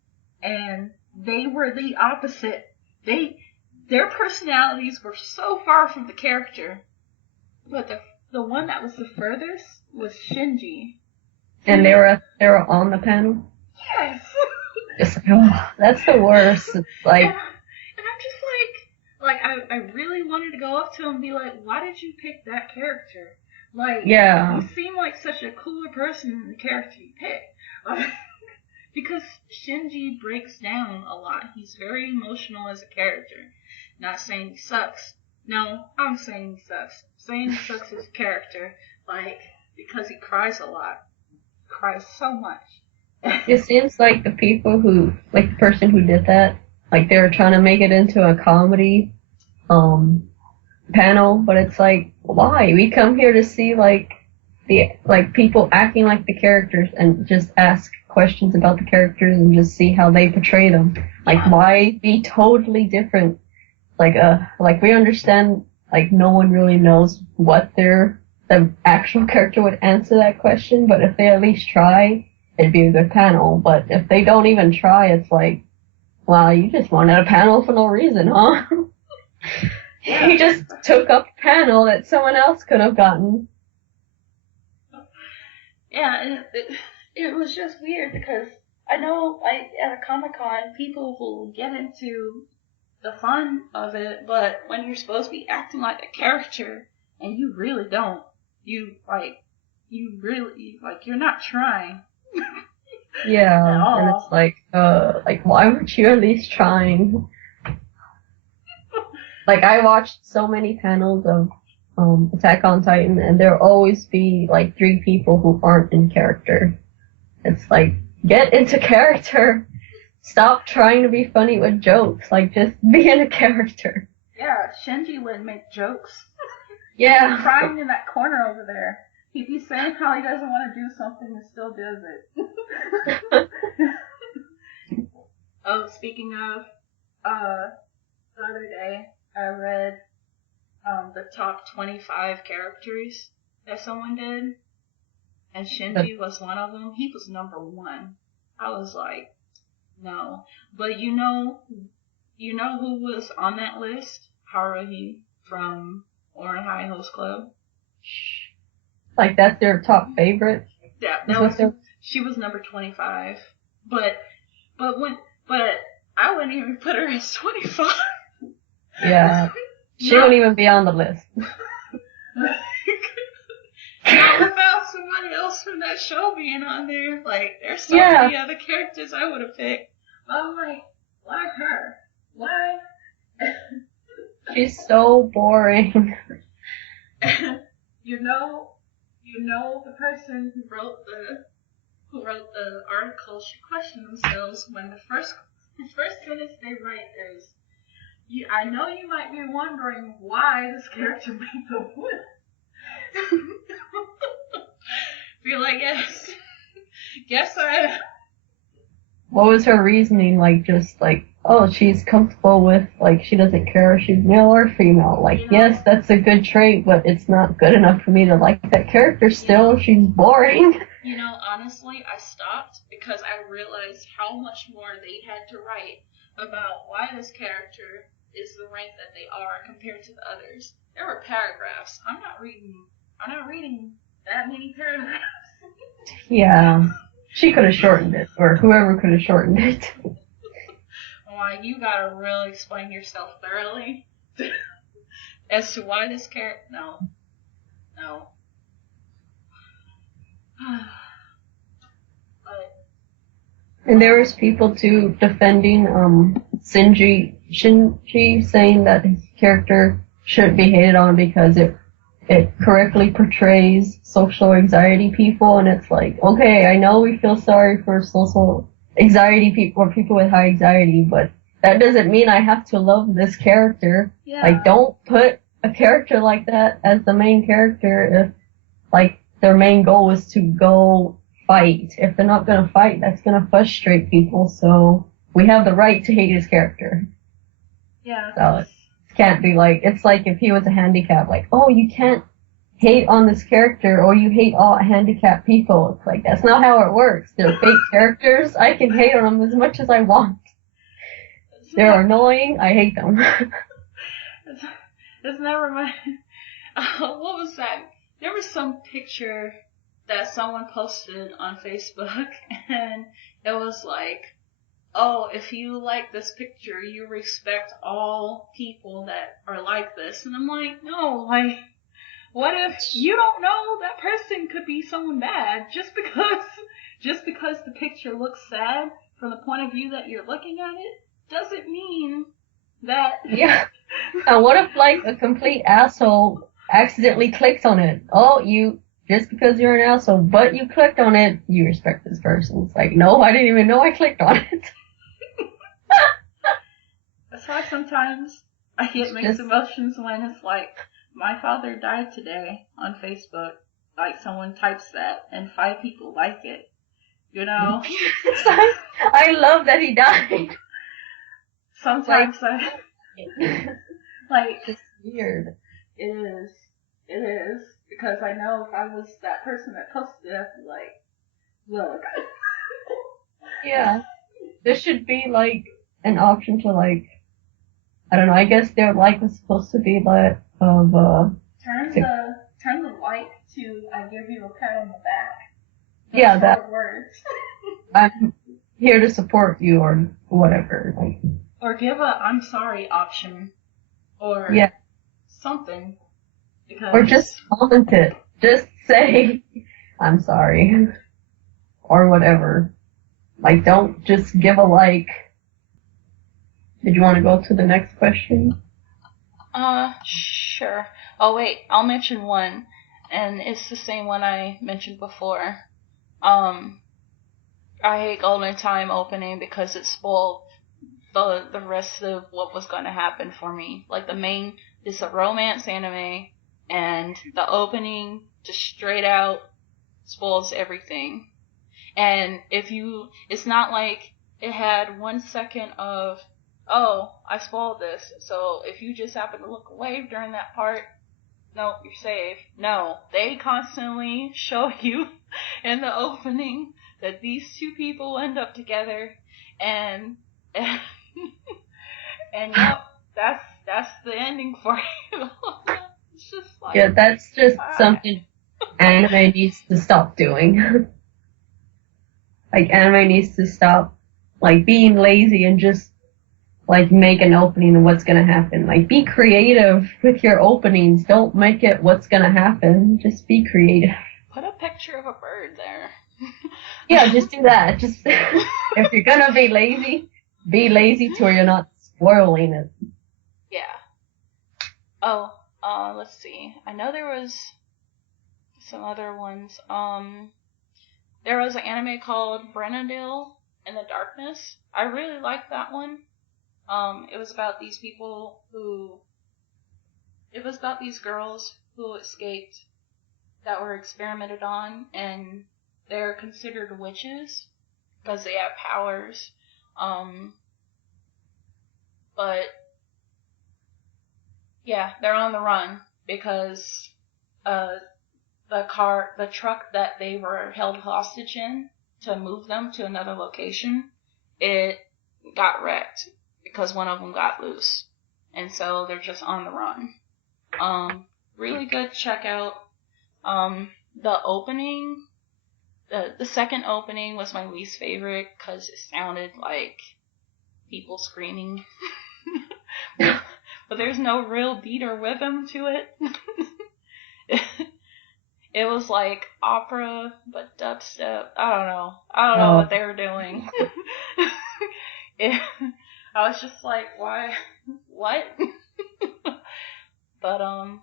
and they were the opposite. Their personalities were so far from the character, but the one that was the furthest was Shinji. And they were on the panel? Yes! It's like, oh, that's the worst. It's like... And I'm just like, I really wanted to go up to him and be like, why did you pick that character? Like, yeah. You seem like such a cooler person than the character you picked. Because Shinji breaks down a lot. He's very emotional as a character. Not saying he sucks. No, I'm saying he sucks. I'm saying he sucks as a character. Like, because he cries a lot. He cries so much. It seems like the people who, like the person who did that, like they were trying to make it into a comedy, panel, but it's like, why? We come here to see like people acting like the characters and just ask questions about the characters and just see how they portray them. Like, why be totally different? Like we understand, like no one really knows what the actual character would answer that question, but if they at least try, it'd be a good panel. But if they don't even try, it's like, wow, you just wanted a panel for no reason, huh? He just took up a panel that someone else could have gotten. Yeah, and it was just weird because I know, like, at a Comic-Con, people will get into the fun of it, but when you're supposed to be acting like a character and you really don't, you're not trying. Yeah, and all. it's like why weren't you at least trying? Like, I watched so many panels of Attack on Titan, and there'll always be like 3 people who aren't in character. It's like, get into character. Stop trying to be funny with jokes. Like, just be in a character. Yeah, Shinji would make jokes. Yeah. He's crying in that corner over there. He'd be saying how he doesn't want to do something and still does it. Oh, speaking of, the other day I read the top 25 characters that someone did, and Shinji was one of them. He was number 1. I was like, no. But you know who was on that list? Haruhi from Oran High Host Club. Like, that's their top favorite? Yeah, she was number 25. But I wouldn't even put her as 25. Yeah. She wouldn't even be on the list. Not without somebody else from that show being on there. Like, there's so many other characters I would have picked. But I'm like, why her? Why? She's so boring. You know the person who wrote the article should question themselves when the first sentence they write is, I know you might be wondering why this character made the list. Be like, yes. Guess I... What was her reasoning? Like, just like, oh, she's comfortable with, like, she doesn't care if she's male or female. Like, yes, that's a good trait, but it's not good enough for me to like that character still. She's boring. You know, honestly, I stopped because I realized how much more they had to write about why this character is the rank that they are compared to the others. There were paragraphs. I'm not reading I'm not reading that many paragraphs. Yeah. She could have shortened it, or whoever could have shortened it. Like, you gotta really explain yourself thoroughly as to why this character. No. But, And there was people too defending Shinji, saying that his character shouldn't be hated on because it correctly portrays social anxiety people, and it's like, okay, I know we feel sorry for social anxiety people or people with high anxiety, but that doesn't mean I have to love this character. yeah. Like, don't put a character like that as the main character if, like, their main goal is to go fight. If they're not gonna fight, that's gonna frustrate people, so we have the right to hate his character. Yeah. So it can't be like, it's like if he was a handicap, like, oh, you can't hate on this character or you hate all handicapped people. It's like, that's not how it works. They're fake characters. I can hate on them as much as I want. They're annoying. I hate them. It's never mind. What was that? There was some picture that someone posted on Facebook, and it was like, oh, if you like this picture, you respect all people that are like this. And I'm like, no, like, what if you don't know that person could be someone bad just because the picture looks sad from the point of view that you're looking at it doesn't mean that. Yeah. And what if, like, a complete asshole accidentally clicks on it? Oh, just because you're an asshole, but you clicked on it, you respect this person. It's like, no, I didn't even know I clicked on it. That's why sometimes I get mixed emotions when it's like, my father died today on Facebook. Like, someone types that, and 5 people like it. You know? It's like, I love that he died. Sometimes like, it's weird. It is. Because I know if I was that person that posted it, I'd be like, look. Yeah. There should be, like, an option to, like, I don't know, I guess their like was supposed to be that of, turn the like to, I give you a pat on the back. Yeah, that. Words. I'm here to support you or whatever. Like, or give a I'm sorry option. Or something. Because or just comment it. Just say, I'm sorry. Or whatever. Like, don't just give a like. Did you want to go to the next question? Sure. Oh wait, I'll mention one. And it's the same one I mentioned before. I hate Golden Time opening because it spoiled the rest of what was going to happen for me. Like, it's a romance anime, and the opening just straight out spoils everything. And it's not like it had 1 second of, oh, I spoiled this, so if you just happen to look away during that part, nope, you're safe. No, they constantly show you in the opening that these 2 people end up together, and yep, that's the ending for you. It's just like, yeah, that's just something anime needs to stop doing. Like, anime needs to stop, like, being lazy and just, like, make an opening of what's gonna happen. Like, be creative with your openings. Don't make it what's gonna happen. Just be creative. Put a picture of a bird there. Yeah, just do that. Just, if you're gonna be lazy to where you're not spoiling it. Yeah. Oh, let's see. I know there was some other ones. There was an anime called Brennadil in the Darkness. I really liked that one. It was about these girls who escaped that were experimented on, and they're considered witches because they have powers. But yeah, they're on the run because the truck that they were held hostage in to move them to another location, it got wrecked because one of them got loose. And so they're just on the run. Really good. Check out. The opening, the second opening was my least favorite because it sounded like people screaming. But there's no real beat or rhythm to it. It was like opera, but dubstep. I don't know what they were doing. I was just like, why? What? But, I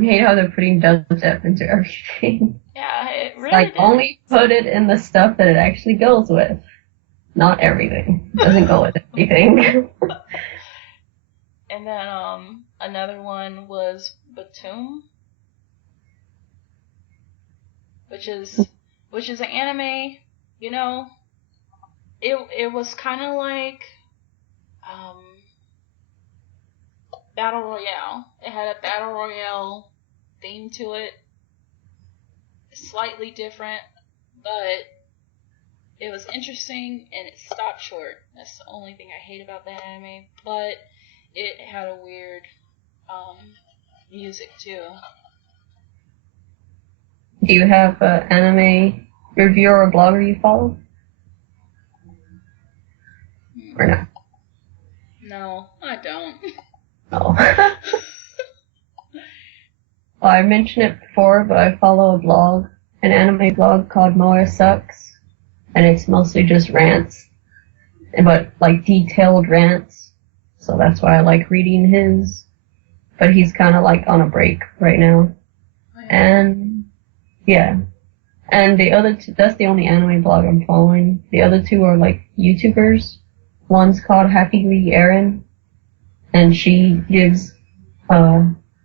hate how they're putting dubstep into everything. yeah, it really Like, did. only put it in the stuff that it actually goes with. Not everything. It doesn't go with everything. And then, another one was Batum, which is an anime, you know, it was kind of like, Battle Royale. It had a Battle Royale theme to it. Slightly different, but it was interesting and it stopped short. That's the only thing I hate about that anime. But it had a weird music too. Do you have an anime reviewer or blogger you follow? Or not? No, I don't. No. Well, I mentioned it before, but I follow a blog, an anime blog called Moa Sucks, and it's mostly just rants, but like detailed rants. So that's why I like reading his. But he's kind of like on a break right now. And yeah. And the other two, that's the only anime blog I'm following. The other two are like YouTubers. One's called Happily Erin, and she gives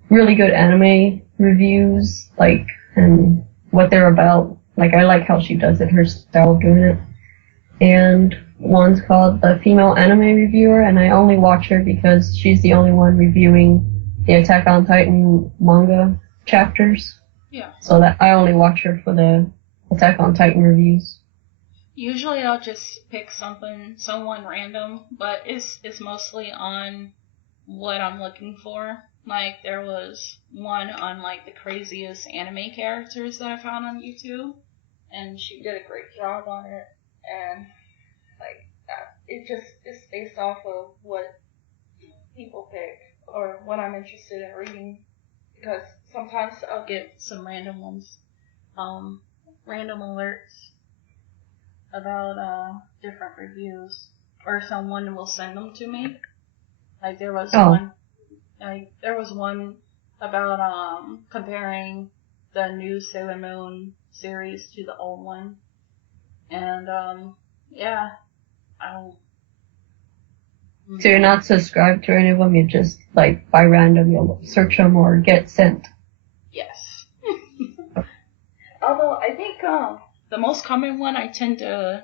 really good anime reviews, like, and what they're about. Like, I like how she does it, her style of doing it. And one's called The Female Anime Reviewer, and I only watch her because she's the only one reviewing the Attack on Titan manga chapters. Yeah. So that I only watch her for the Attack on Titan reviews. Usually I'll just pick someone random, but it's mostly on what I'm looking for. Like, there was one on, like, the craziest anime characters that I found on YouTube, and she did a great job on it, and, like, it's based off of what people pick, or what I'm interested in reading, because sometimes I'll get some random ones, random alerts about, different reviews, or someone will send them to me. Like, there was one about comparing the new Sailor Moon series to the old one, and yeah, I don't. So you're not subscribed to any of them, you just, like, by random, you'll search them or get sent. Yes. Although I think the most common one I tend to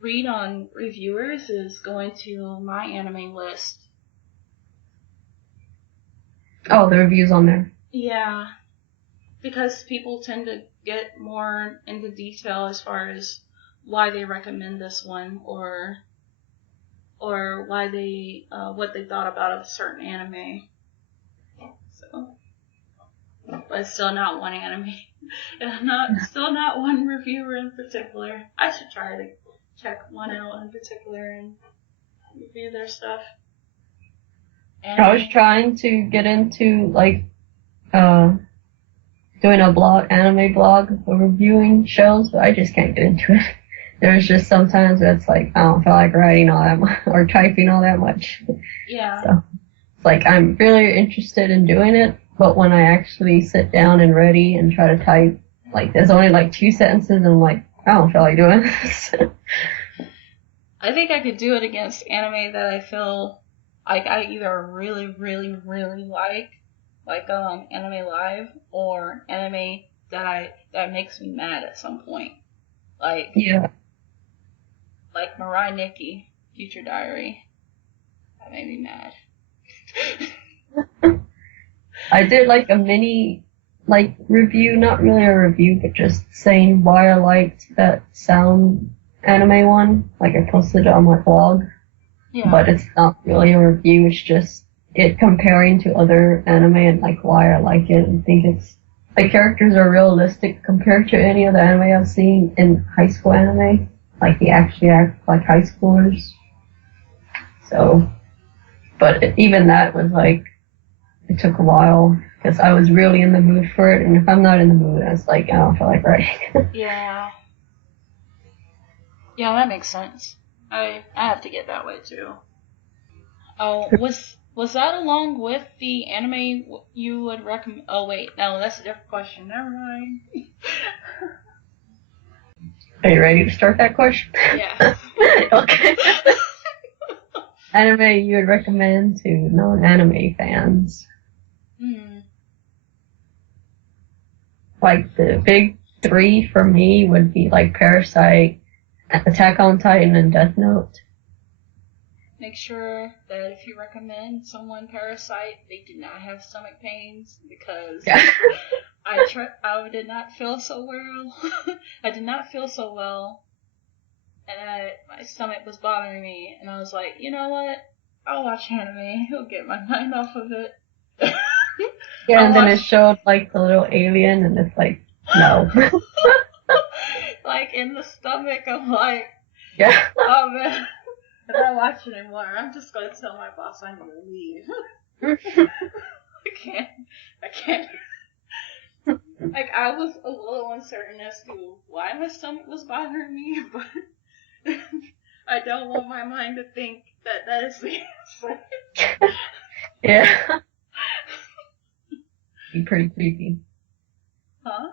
read on reviewers is going to my anime list. Oh, the reviews on there. Yeah, because people tend to get more into detail as far as why they recommend this one, or why they what they thought about a certain anime. So, but it's still not one anime, and still not one reviewer in particular. I should try to check one out in particular and review their stuff. I was trying to get into, like, doing a anime blog, of reviewing shows, but I just can't get into it. There's just sometimes it's like, I don't feel like writing all that much, or typing all that much. Yeah. So, it's like, I'm really interested in doing it, but when I actually sit down and ready and try to type, like, there's only like 2 sentences, and I'm like, I don't feel like doing this. I think I could do it against anime that I feel like I either really, really, really like Anime Live, or anime that makes me mad at some point. Like, yeah. Like Mirai Nikki, Future Diary. That made me mad. I did like a mini, like, review, not really a review, but just saying why I liked that sound anime one. Like, I posted it on my blog. Yeah. But it's not really a review, it's just it comparing to other anime and, like, why I like it and think it's the characters are realistic compared to any other anime I've seen in high school anime. Like, they actually act like high schoolers. So, but even that was like, it took a while because I was really in the mood for it, and if I'm not in the mood, I was like, I don't feel like writing. Yeah. Yeah, that makes sense. I have to get that way too. Oh, was that along with the anime you would recommend? Oh wait, no, that's a different question. Never mind. Are you ready to start that question? Yeah. Okay. Anime you would recommend to non-anime fans? Like, the big three for me would be like Parasite, Attack on Titan, and Death Note. Make sure that if you recommend someone Parasite, they do not have stomach pains, because I did not feel so well. I did not feel so well, and my stomach was bothering me, and I was like, you know what? I'll watch anime. It'll get my mind off of it. Yeah, and then it showed like the little alien, and it's like, no. Like, in the stomach, I'm like, Yeah. oh man, if I watch it anymore, I'm just gonna tell my boss I need to leave. I can't. Like, I was a little uncertain as to why my stomach was bothering me, but I don't want my mind to think that that is the answer. Yeah. Be pretty creepy. Huh?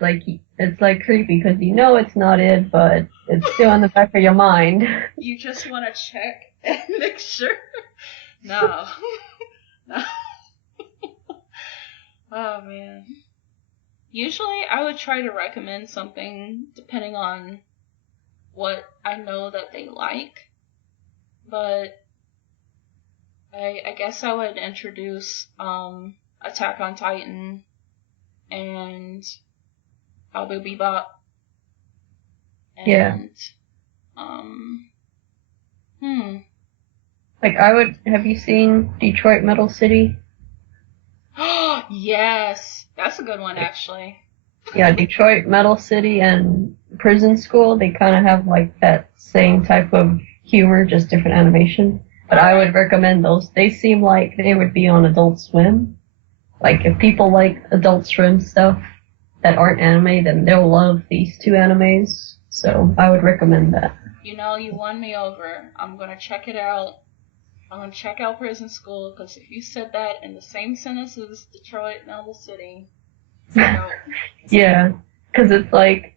It's like creepy because you know it's not it, but it's still in the back of your mind. You just want to check and make sure. No. No. Oh man. Usually I would try to recommend something depending on what I know that they like, but I guess I would introduce Attack on Titan and Cowboy Bebop and Yeah. Like, have you seen Detroit Metal City? Yes, that's a good one actually. Yeah, Detroit Metal City and Prison School, they kind of have like that same type of humor, just different animation. But I would recommend those. They seem like they would be on Adult Swim. Like, if people like Adult Swim stuff that aren't anime, then they'll love these two animes. So I would recommend that. You know, you won me over. I'm gonna check it out. I'm gonna check out Prison School, because if you said that in the same sentence as Detroit Metal City, no. Yeah, because it's like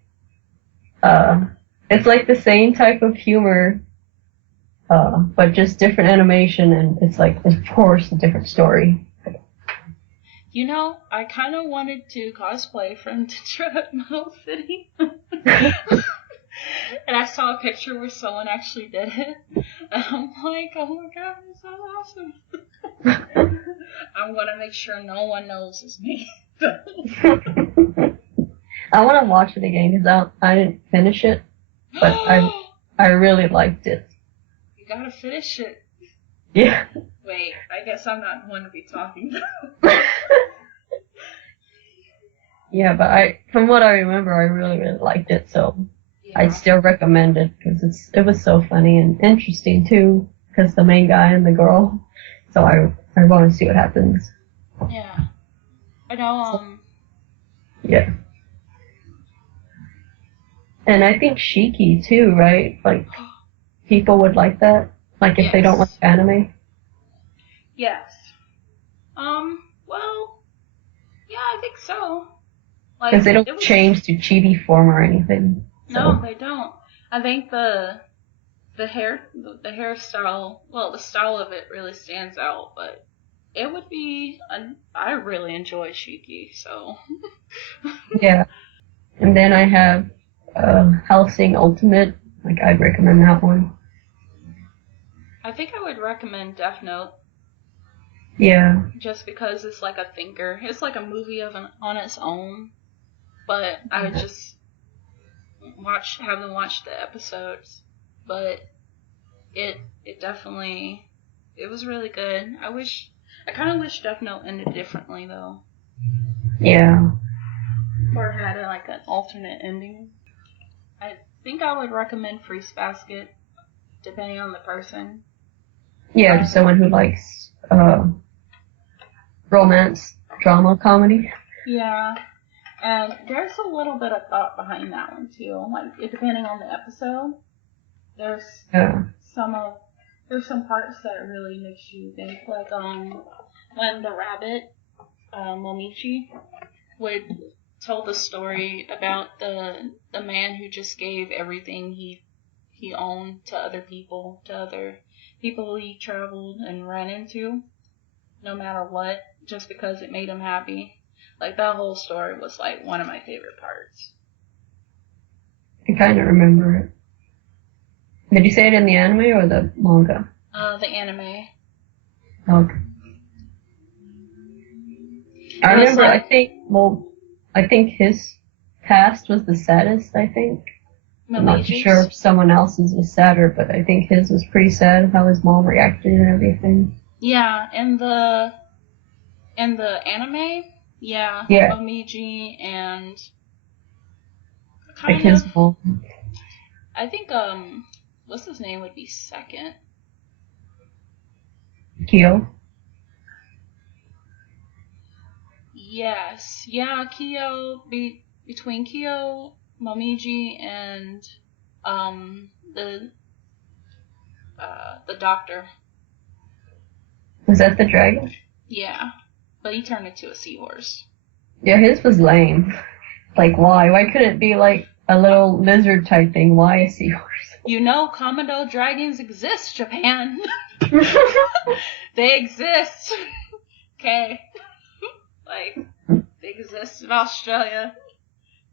the same type of humor, but just different animation, and it's like, of course, a different story. You know, I kind of wanted to cosplay from Detroit Metal City. And I saw a picture where someone actually did it. And I'm like, oh my god, this is awesome. I'm gonna make sure no one knows it's me. I want to watch it again because I didn't finish it, but I really liked it. You gotta finish it. Yeah. Wait, I guess I'm not the one to be talking to. Yeah, but from what I remember, I really, really liked it, so Yeah. I'd still recommend it because it was so funny and interesting too, because the main guy and the girl. So I want to see what happens. Yeah. I know, Yeah. And I think Shiki too, right? Like, people would like that. Like, if they don't like anime. Yes. Well, yeah, I think so. Like, Because they don't change to chibi form or anything. So. No, they don't. I think the hairstyle, well, the style of it really stands out, but it would be, I really enjoy Shiki, so. Yeah. And then I have Hellsing Ultimate. Like, I'd recommend that one. I think I would recommend Death Note. Yeah. Just because it's like a thinker. It's like a movie on its own, but I would just have them watch the episodes. But it definitely, it was really good. I kind of wish Death Note ended differently though. Yeah. or had an alternate ending. I think I would recommend Fruits Basket, depending on the person. Yeah, just someone who likes romance, drama, comedy. Yeah, and there's a little bit of thought behind that one too. Depending on the episode, there's Yeah. there's some parts that really makes you think. When the rabbit, Momichi, would tell the story about the man who just gave everything he owned to other people he traveled and ran into, no matter what, just because it made him happy. That whole story was one of my favorite parts. I kind of remember it. Did you say it in the anime or the manga? The anime. Okay. I remember, I think his past was the saddest, I think. I'm not sure if someone else's was sadder, but I think his was pretty sad, how his mom reacted and everything. Yeah, and the anime, yeah. Momiji and his mom. I think what's his name would be second. Kyo. Yes, yeah, Kyo between Kyo, Momiji, and the doctor. Was that the dragon? Yeah, but he turned into a seahorse. Yeah, his was lame. Why? Why couldn't it be a little lizard type thing? Why a seahorse? Komodo dragons exist, Japan. They exist. Okay. They exist in Australia.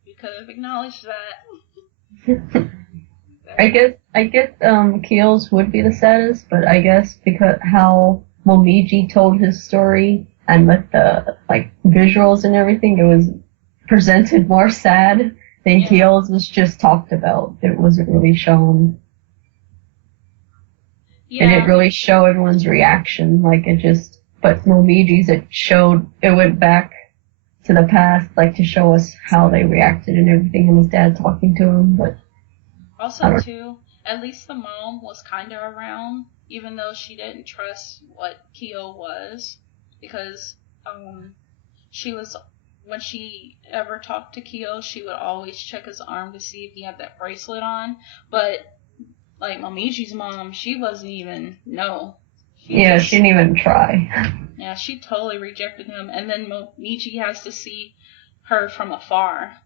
You could have acknowledged that. I guess Keel's would be the saddest, but I guess because how Momiji told his story and with the visuals and everything, it was presented more sad than Keel's was just talked about. It wasn't really shown. Yeah. It didn't really show everyone's reaction. But Momiji's, it went back to the past, to show us how they reacted and everything, and his dad talking to him, but. Also, too, at least the mom was kind of around, even though she didn't trust what Kyo was, because when she ever talked to Kyo, she would always check his arm to see if he had that bracelet on, but Momiji's mom, she wasn't even, no. She didn't even try. Yeah, she totally rejected him, and then Momiji has to see her from afar.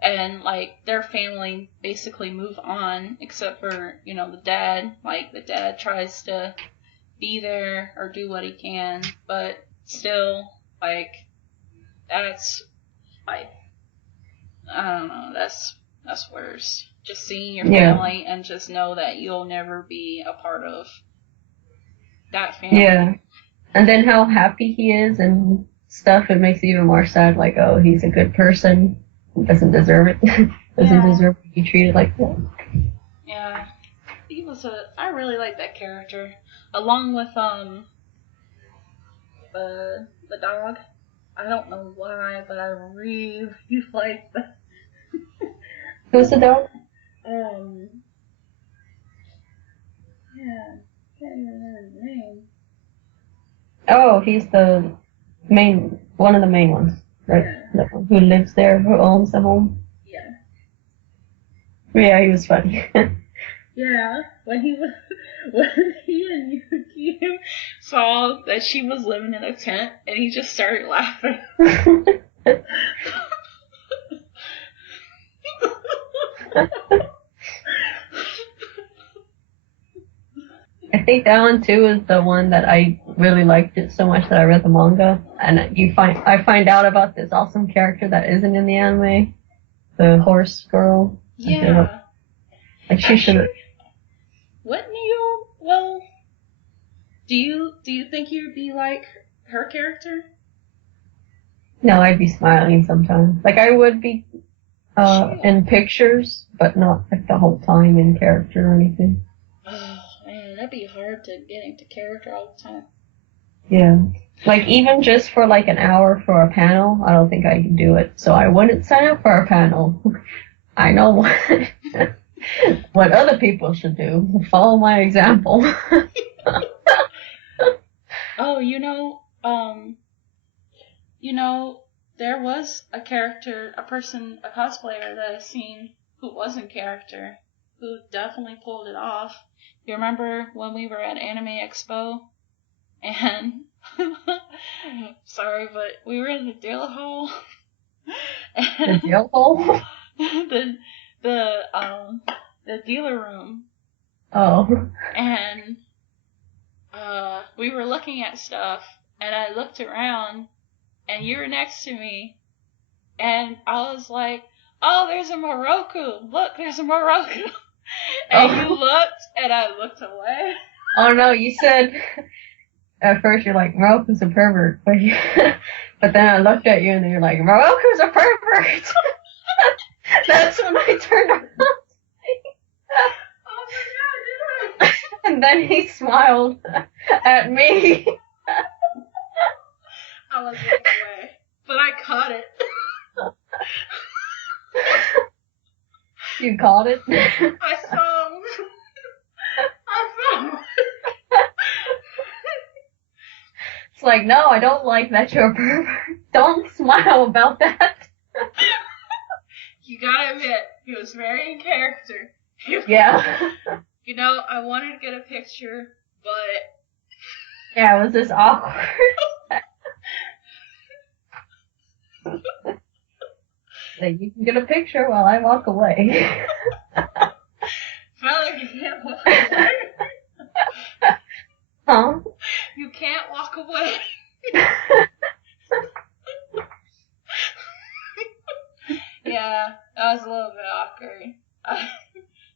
And, their family basically move on, except for, the dad. The dad tries to be there or do what he can, but still, that's, I don't know, that's worse. Just seeing your family and just know that you'll never be a part of that family. Yeah. And then how happy he is and stuff, it makes it even more sad, oh, he's a good person. Doesn't deserve it. Deserve to be treated like that. Yeah. I really like that character. Along with, the dog. I don't know why, but I really like the... Who's the dog? Yeah, can't even remember his name. Oh, he's one of the main ones. Right, yeah. Who lives there, who owns the home. Yeah. Yeah, he was funny. Yeah, when he and Yuki saw that she was living in a tent, and he just started laughing. I think that one too is the one that I really liked it so much that I read the manga, and I find out about this awesome character that isn't in the anime, the horse girl. Yeah. She should. Wouldn't you? Well, do you think you'd be like her character? No, I'd be smiling sometimes. I would be in pictures, but not the whole time in character or anything. Oh man, that'd be hard to get into character all the time. Yeah. Like, even just for like an hour for a panel, I don't think I could do it. So I wouldn't sign up for a panel. I know what other people should do. Follow my example. Oh, there was a character, a cosplayer that I've seen who wasn't character, who definitely pulled it off. You remember when we were at Anime Expo? And, sorry, but we were in the dealer hall. The jail hole? The dealer room. Oh. And, we were looking at stuff, and I looked around, and you were next to me, and I was like, oh, there's a Moroku! Look, there's a Moroku! And you looked, and I looked away. Oh no, you said, at first you're like, Moroku's a pervert, but then I looked at you and you're like, Moroku's a pervert! That's when I turned around. Oh my god, did I? And then he smiled at me. I was looking away, but I caught it. You caught it? I saw him. It's like, no, I don't like that you're a pervert. Don't smile about that. You gotta admit, he was very in character. Yeah. I wanted to get a picture, but... Yeah, it was just awkward. Like, you can get a picture while I walk away. Felt like you can't walk away. Huh? You can't walk away. Yeah, that was a little bit awkward.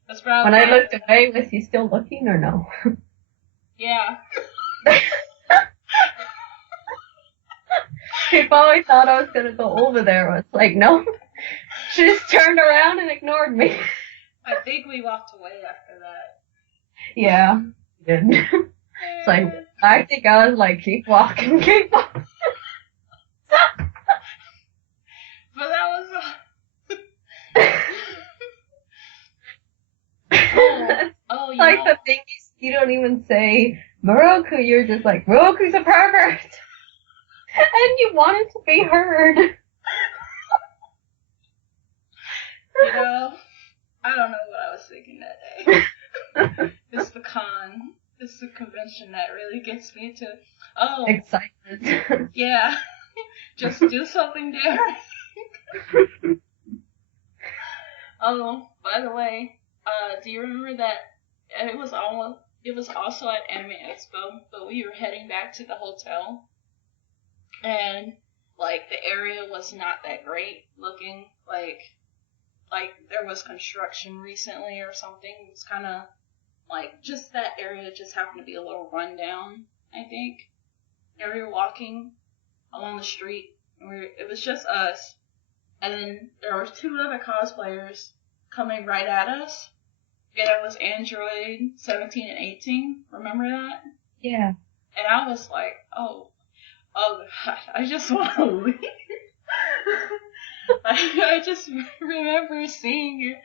That's probably When I looked away, was he still looking or no? Yeah. He probably thought I was gonna go over there. It's like, no. She just turned around and ignored me. I think we walked away after that. Yeah, he did. It's like, I think I was like, keep walking, keep walking. But that was... Oh, like the thing you don't even say Moroku, you're just like, Moroku's a pervert! And you want it to be heard. I don't know what I was thinking that day. It's the con. It's the convention that really gets me to, Excitement. Yeah. Just do something different. Oh, by the way, do you remember that it was also at Anime Expo, but we were heading back to the hotel, and like the area was not that great looking, like there was construction recently or something. It was kind of like just that area just happened to be a little rundown, I think. And we were walking along the street, and it was just us, and then there were two other cosplayers coming right at us. And it was Android 17 and 18. Remember that? Yeah. And I was like, oh God, I just want to leave. I just remember seeing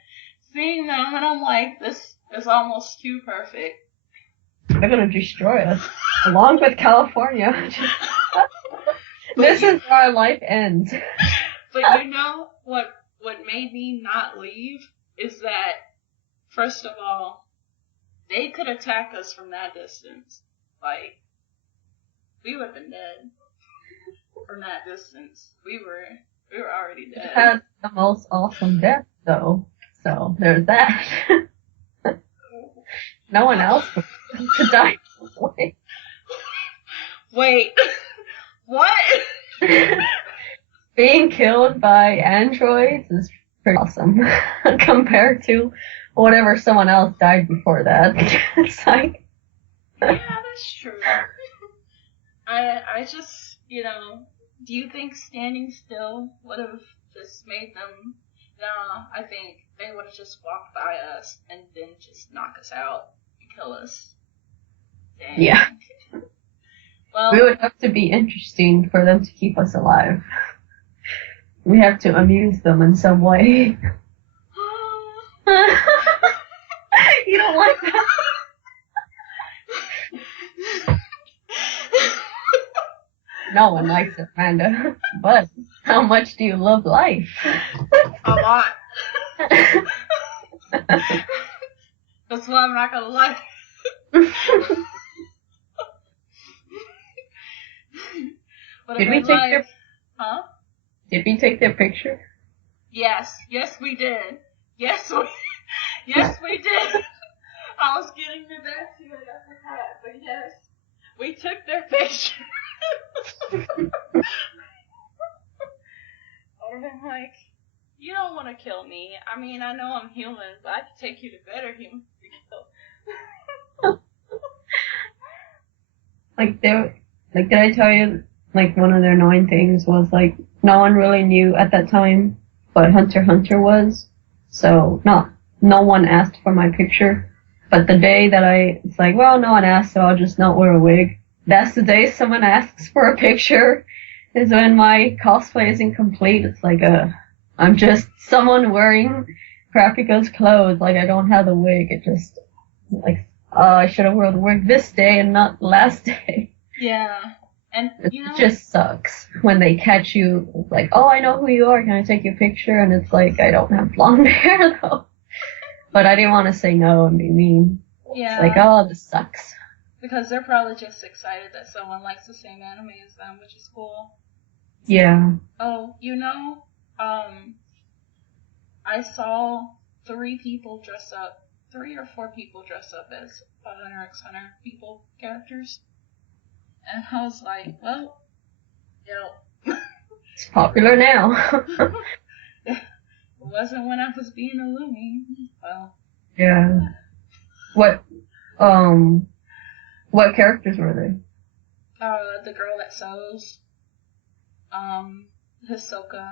them, and I'm like, this is almost too perfect. They're gonna destroy us, along with California. This is where our life ends. But what made me not leave is that, first of all, they could attack us from that distance. Like, we would have been dead from that distance. We were already dead. It had the most awesome death, though. So there's that. No one else could die. Wait, what? Being killed by androids is pretty awesome compared to whatever someone else died before that. It's like, yeah, that's true. I just, do you think standing still would have just made them? No, I think they would have just walked by us and then just knock us out and kill us. Dang. Yeah. Well, We would have to be interesting for them to keep us alive. We have to amuse them in some way. You don't like that? No one likes it, Amanda. But how much do you love life? a lot. That's why I'm not gonna lie. But Did we take their? Huh? Did we take their picture? Yes, we did. Yes, we did. I was getting to that too, and I forgot. But yes, we took their picture. And I'm like, you don't want to kill me. I mean, I know I'm human, but I can take you to better humans to kill. Did I tell you, one of their annoying things was, no one really knew at that time what Hunter x Hunter was, so no one asked for my picture, but the day that it's like, well, no one asked, so I'll just not wear a wig. That's the day someone asks for a picture, is when my cosplay isn't complete. It's like, I'm just someone wearing Krapika's clothes, I don't have the wig, it just, I should have worn the wig this day and not the last day. Yeah. And, it just sucks when they catch you, oh, I know who you are, can I take your picture? And it's like, I don't have blonde hair, though. But I didn't want to say no and be mean. Yeah. It's oh, this sucks. Because they're probably just excited that someone likes the same anime as them, which is cool. Yeah. Oh, I saw 3 or 4 people dress up as Hunter x Hunter people characters. And I was like, well, it's popular now. It wasn't when I was being a loony. Well. Yeah. What characters were they? The girl that sews. Hisoka.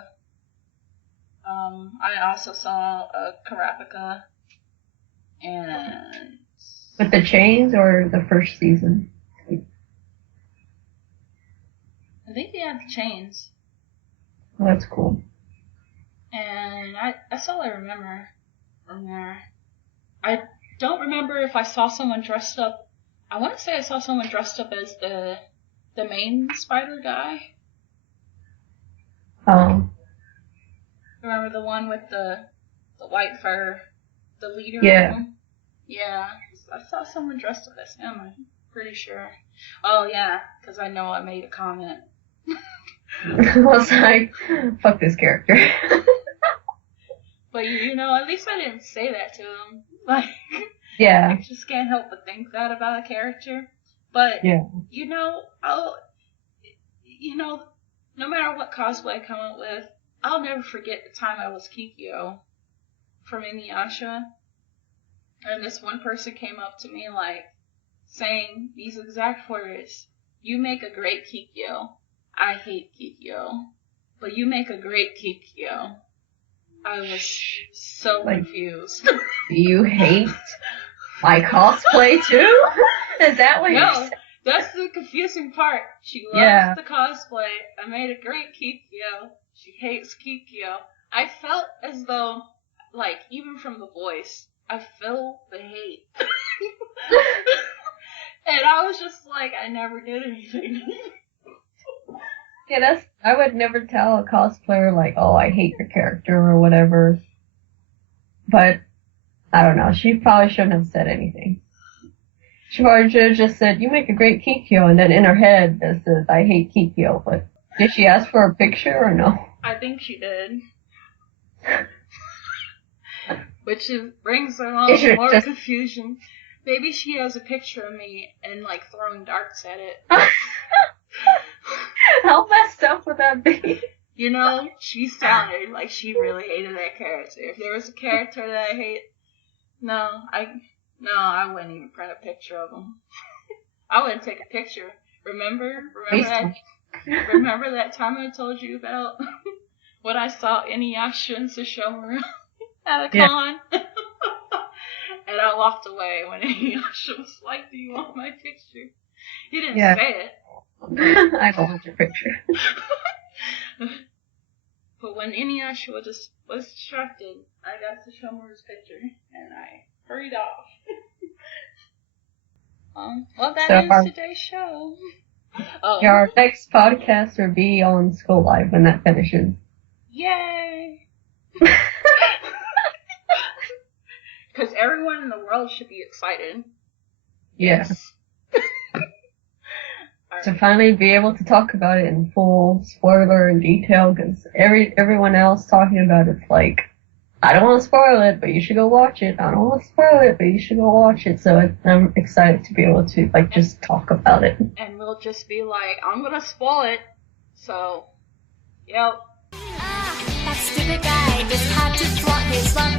I also saw Karapika. And... With the chains or the first season? I think they had the chains. Oh, that's cool. And that's all I remember from there. I don't remember if I saw someone dressed up. I want to say I saw someone dressed up as the main spider guy. Oh. Remember the one with the white fur? The leader Yeah. of them? Yeah. I saw someone dressed up as him, I'm pretty sure. Oh, yeah, because I know I made a comment. I was like, fuck this character. But, at least I didn't say that to him. Yeah. I just can't help but think that about a character. But, yeah. No matter what cosplay I come up with, I'll never forget the time I was Kikyo from Inuyasha. And this one person came up to me, saying these exact words. You make a great Kikyo. I hate Kikyo. But you make a great Kikyo. I was so confused. Do you hate my cosplay too? Is that what you're saying? That's the confusing part. She loves the cosplay. I made a great Kikyo. She hates Kikyo. I felt as though, even from the voice, I feel the hate. And I was just like, I never did anything. Yeah, I would never tell a cosplayer, oh, I hate your character or whatever. But, I don't know, she probably shouldn't have said anything. She probably should have just said, you make a great Kikyo, and then in her head it says, I hate Kikyo, but did she ask for a picture or no? I think she did. Which brings on more confusion. Maybe she has a picture of me and, throwing darts at it. How messed up would that be? She sounded like she really hated that character. If there was a character that I hate, I wouldn't even print a picture of him. I wouldn't take a picture. Remember that time I told you about when I saw Inuyasha and Sesshomaru at a con? And I walked away when Inuyasha was like, do you want my picture? He didn't say it, I don't want your picture. But when Inuyasha was distracted, I got to show her his picture, and I hurried off. Well, that ends today's show. Oh. Yeah, our next podcast will be on School Life when that finishes. Yay! Because everyone in the world should be excited. Yes. To finally be able to talk about it in full spoiler and detail, because everyone else talking about it's like, I don't want to spoil it, but you should go watch it. I don't want to spoil it, but you should go watch it. So I'm excited to be able to just talk about it. And we'll just be like, I'm gonna spoil it. So, yep. That stupid guy is hard to thwart his love.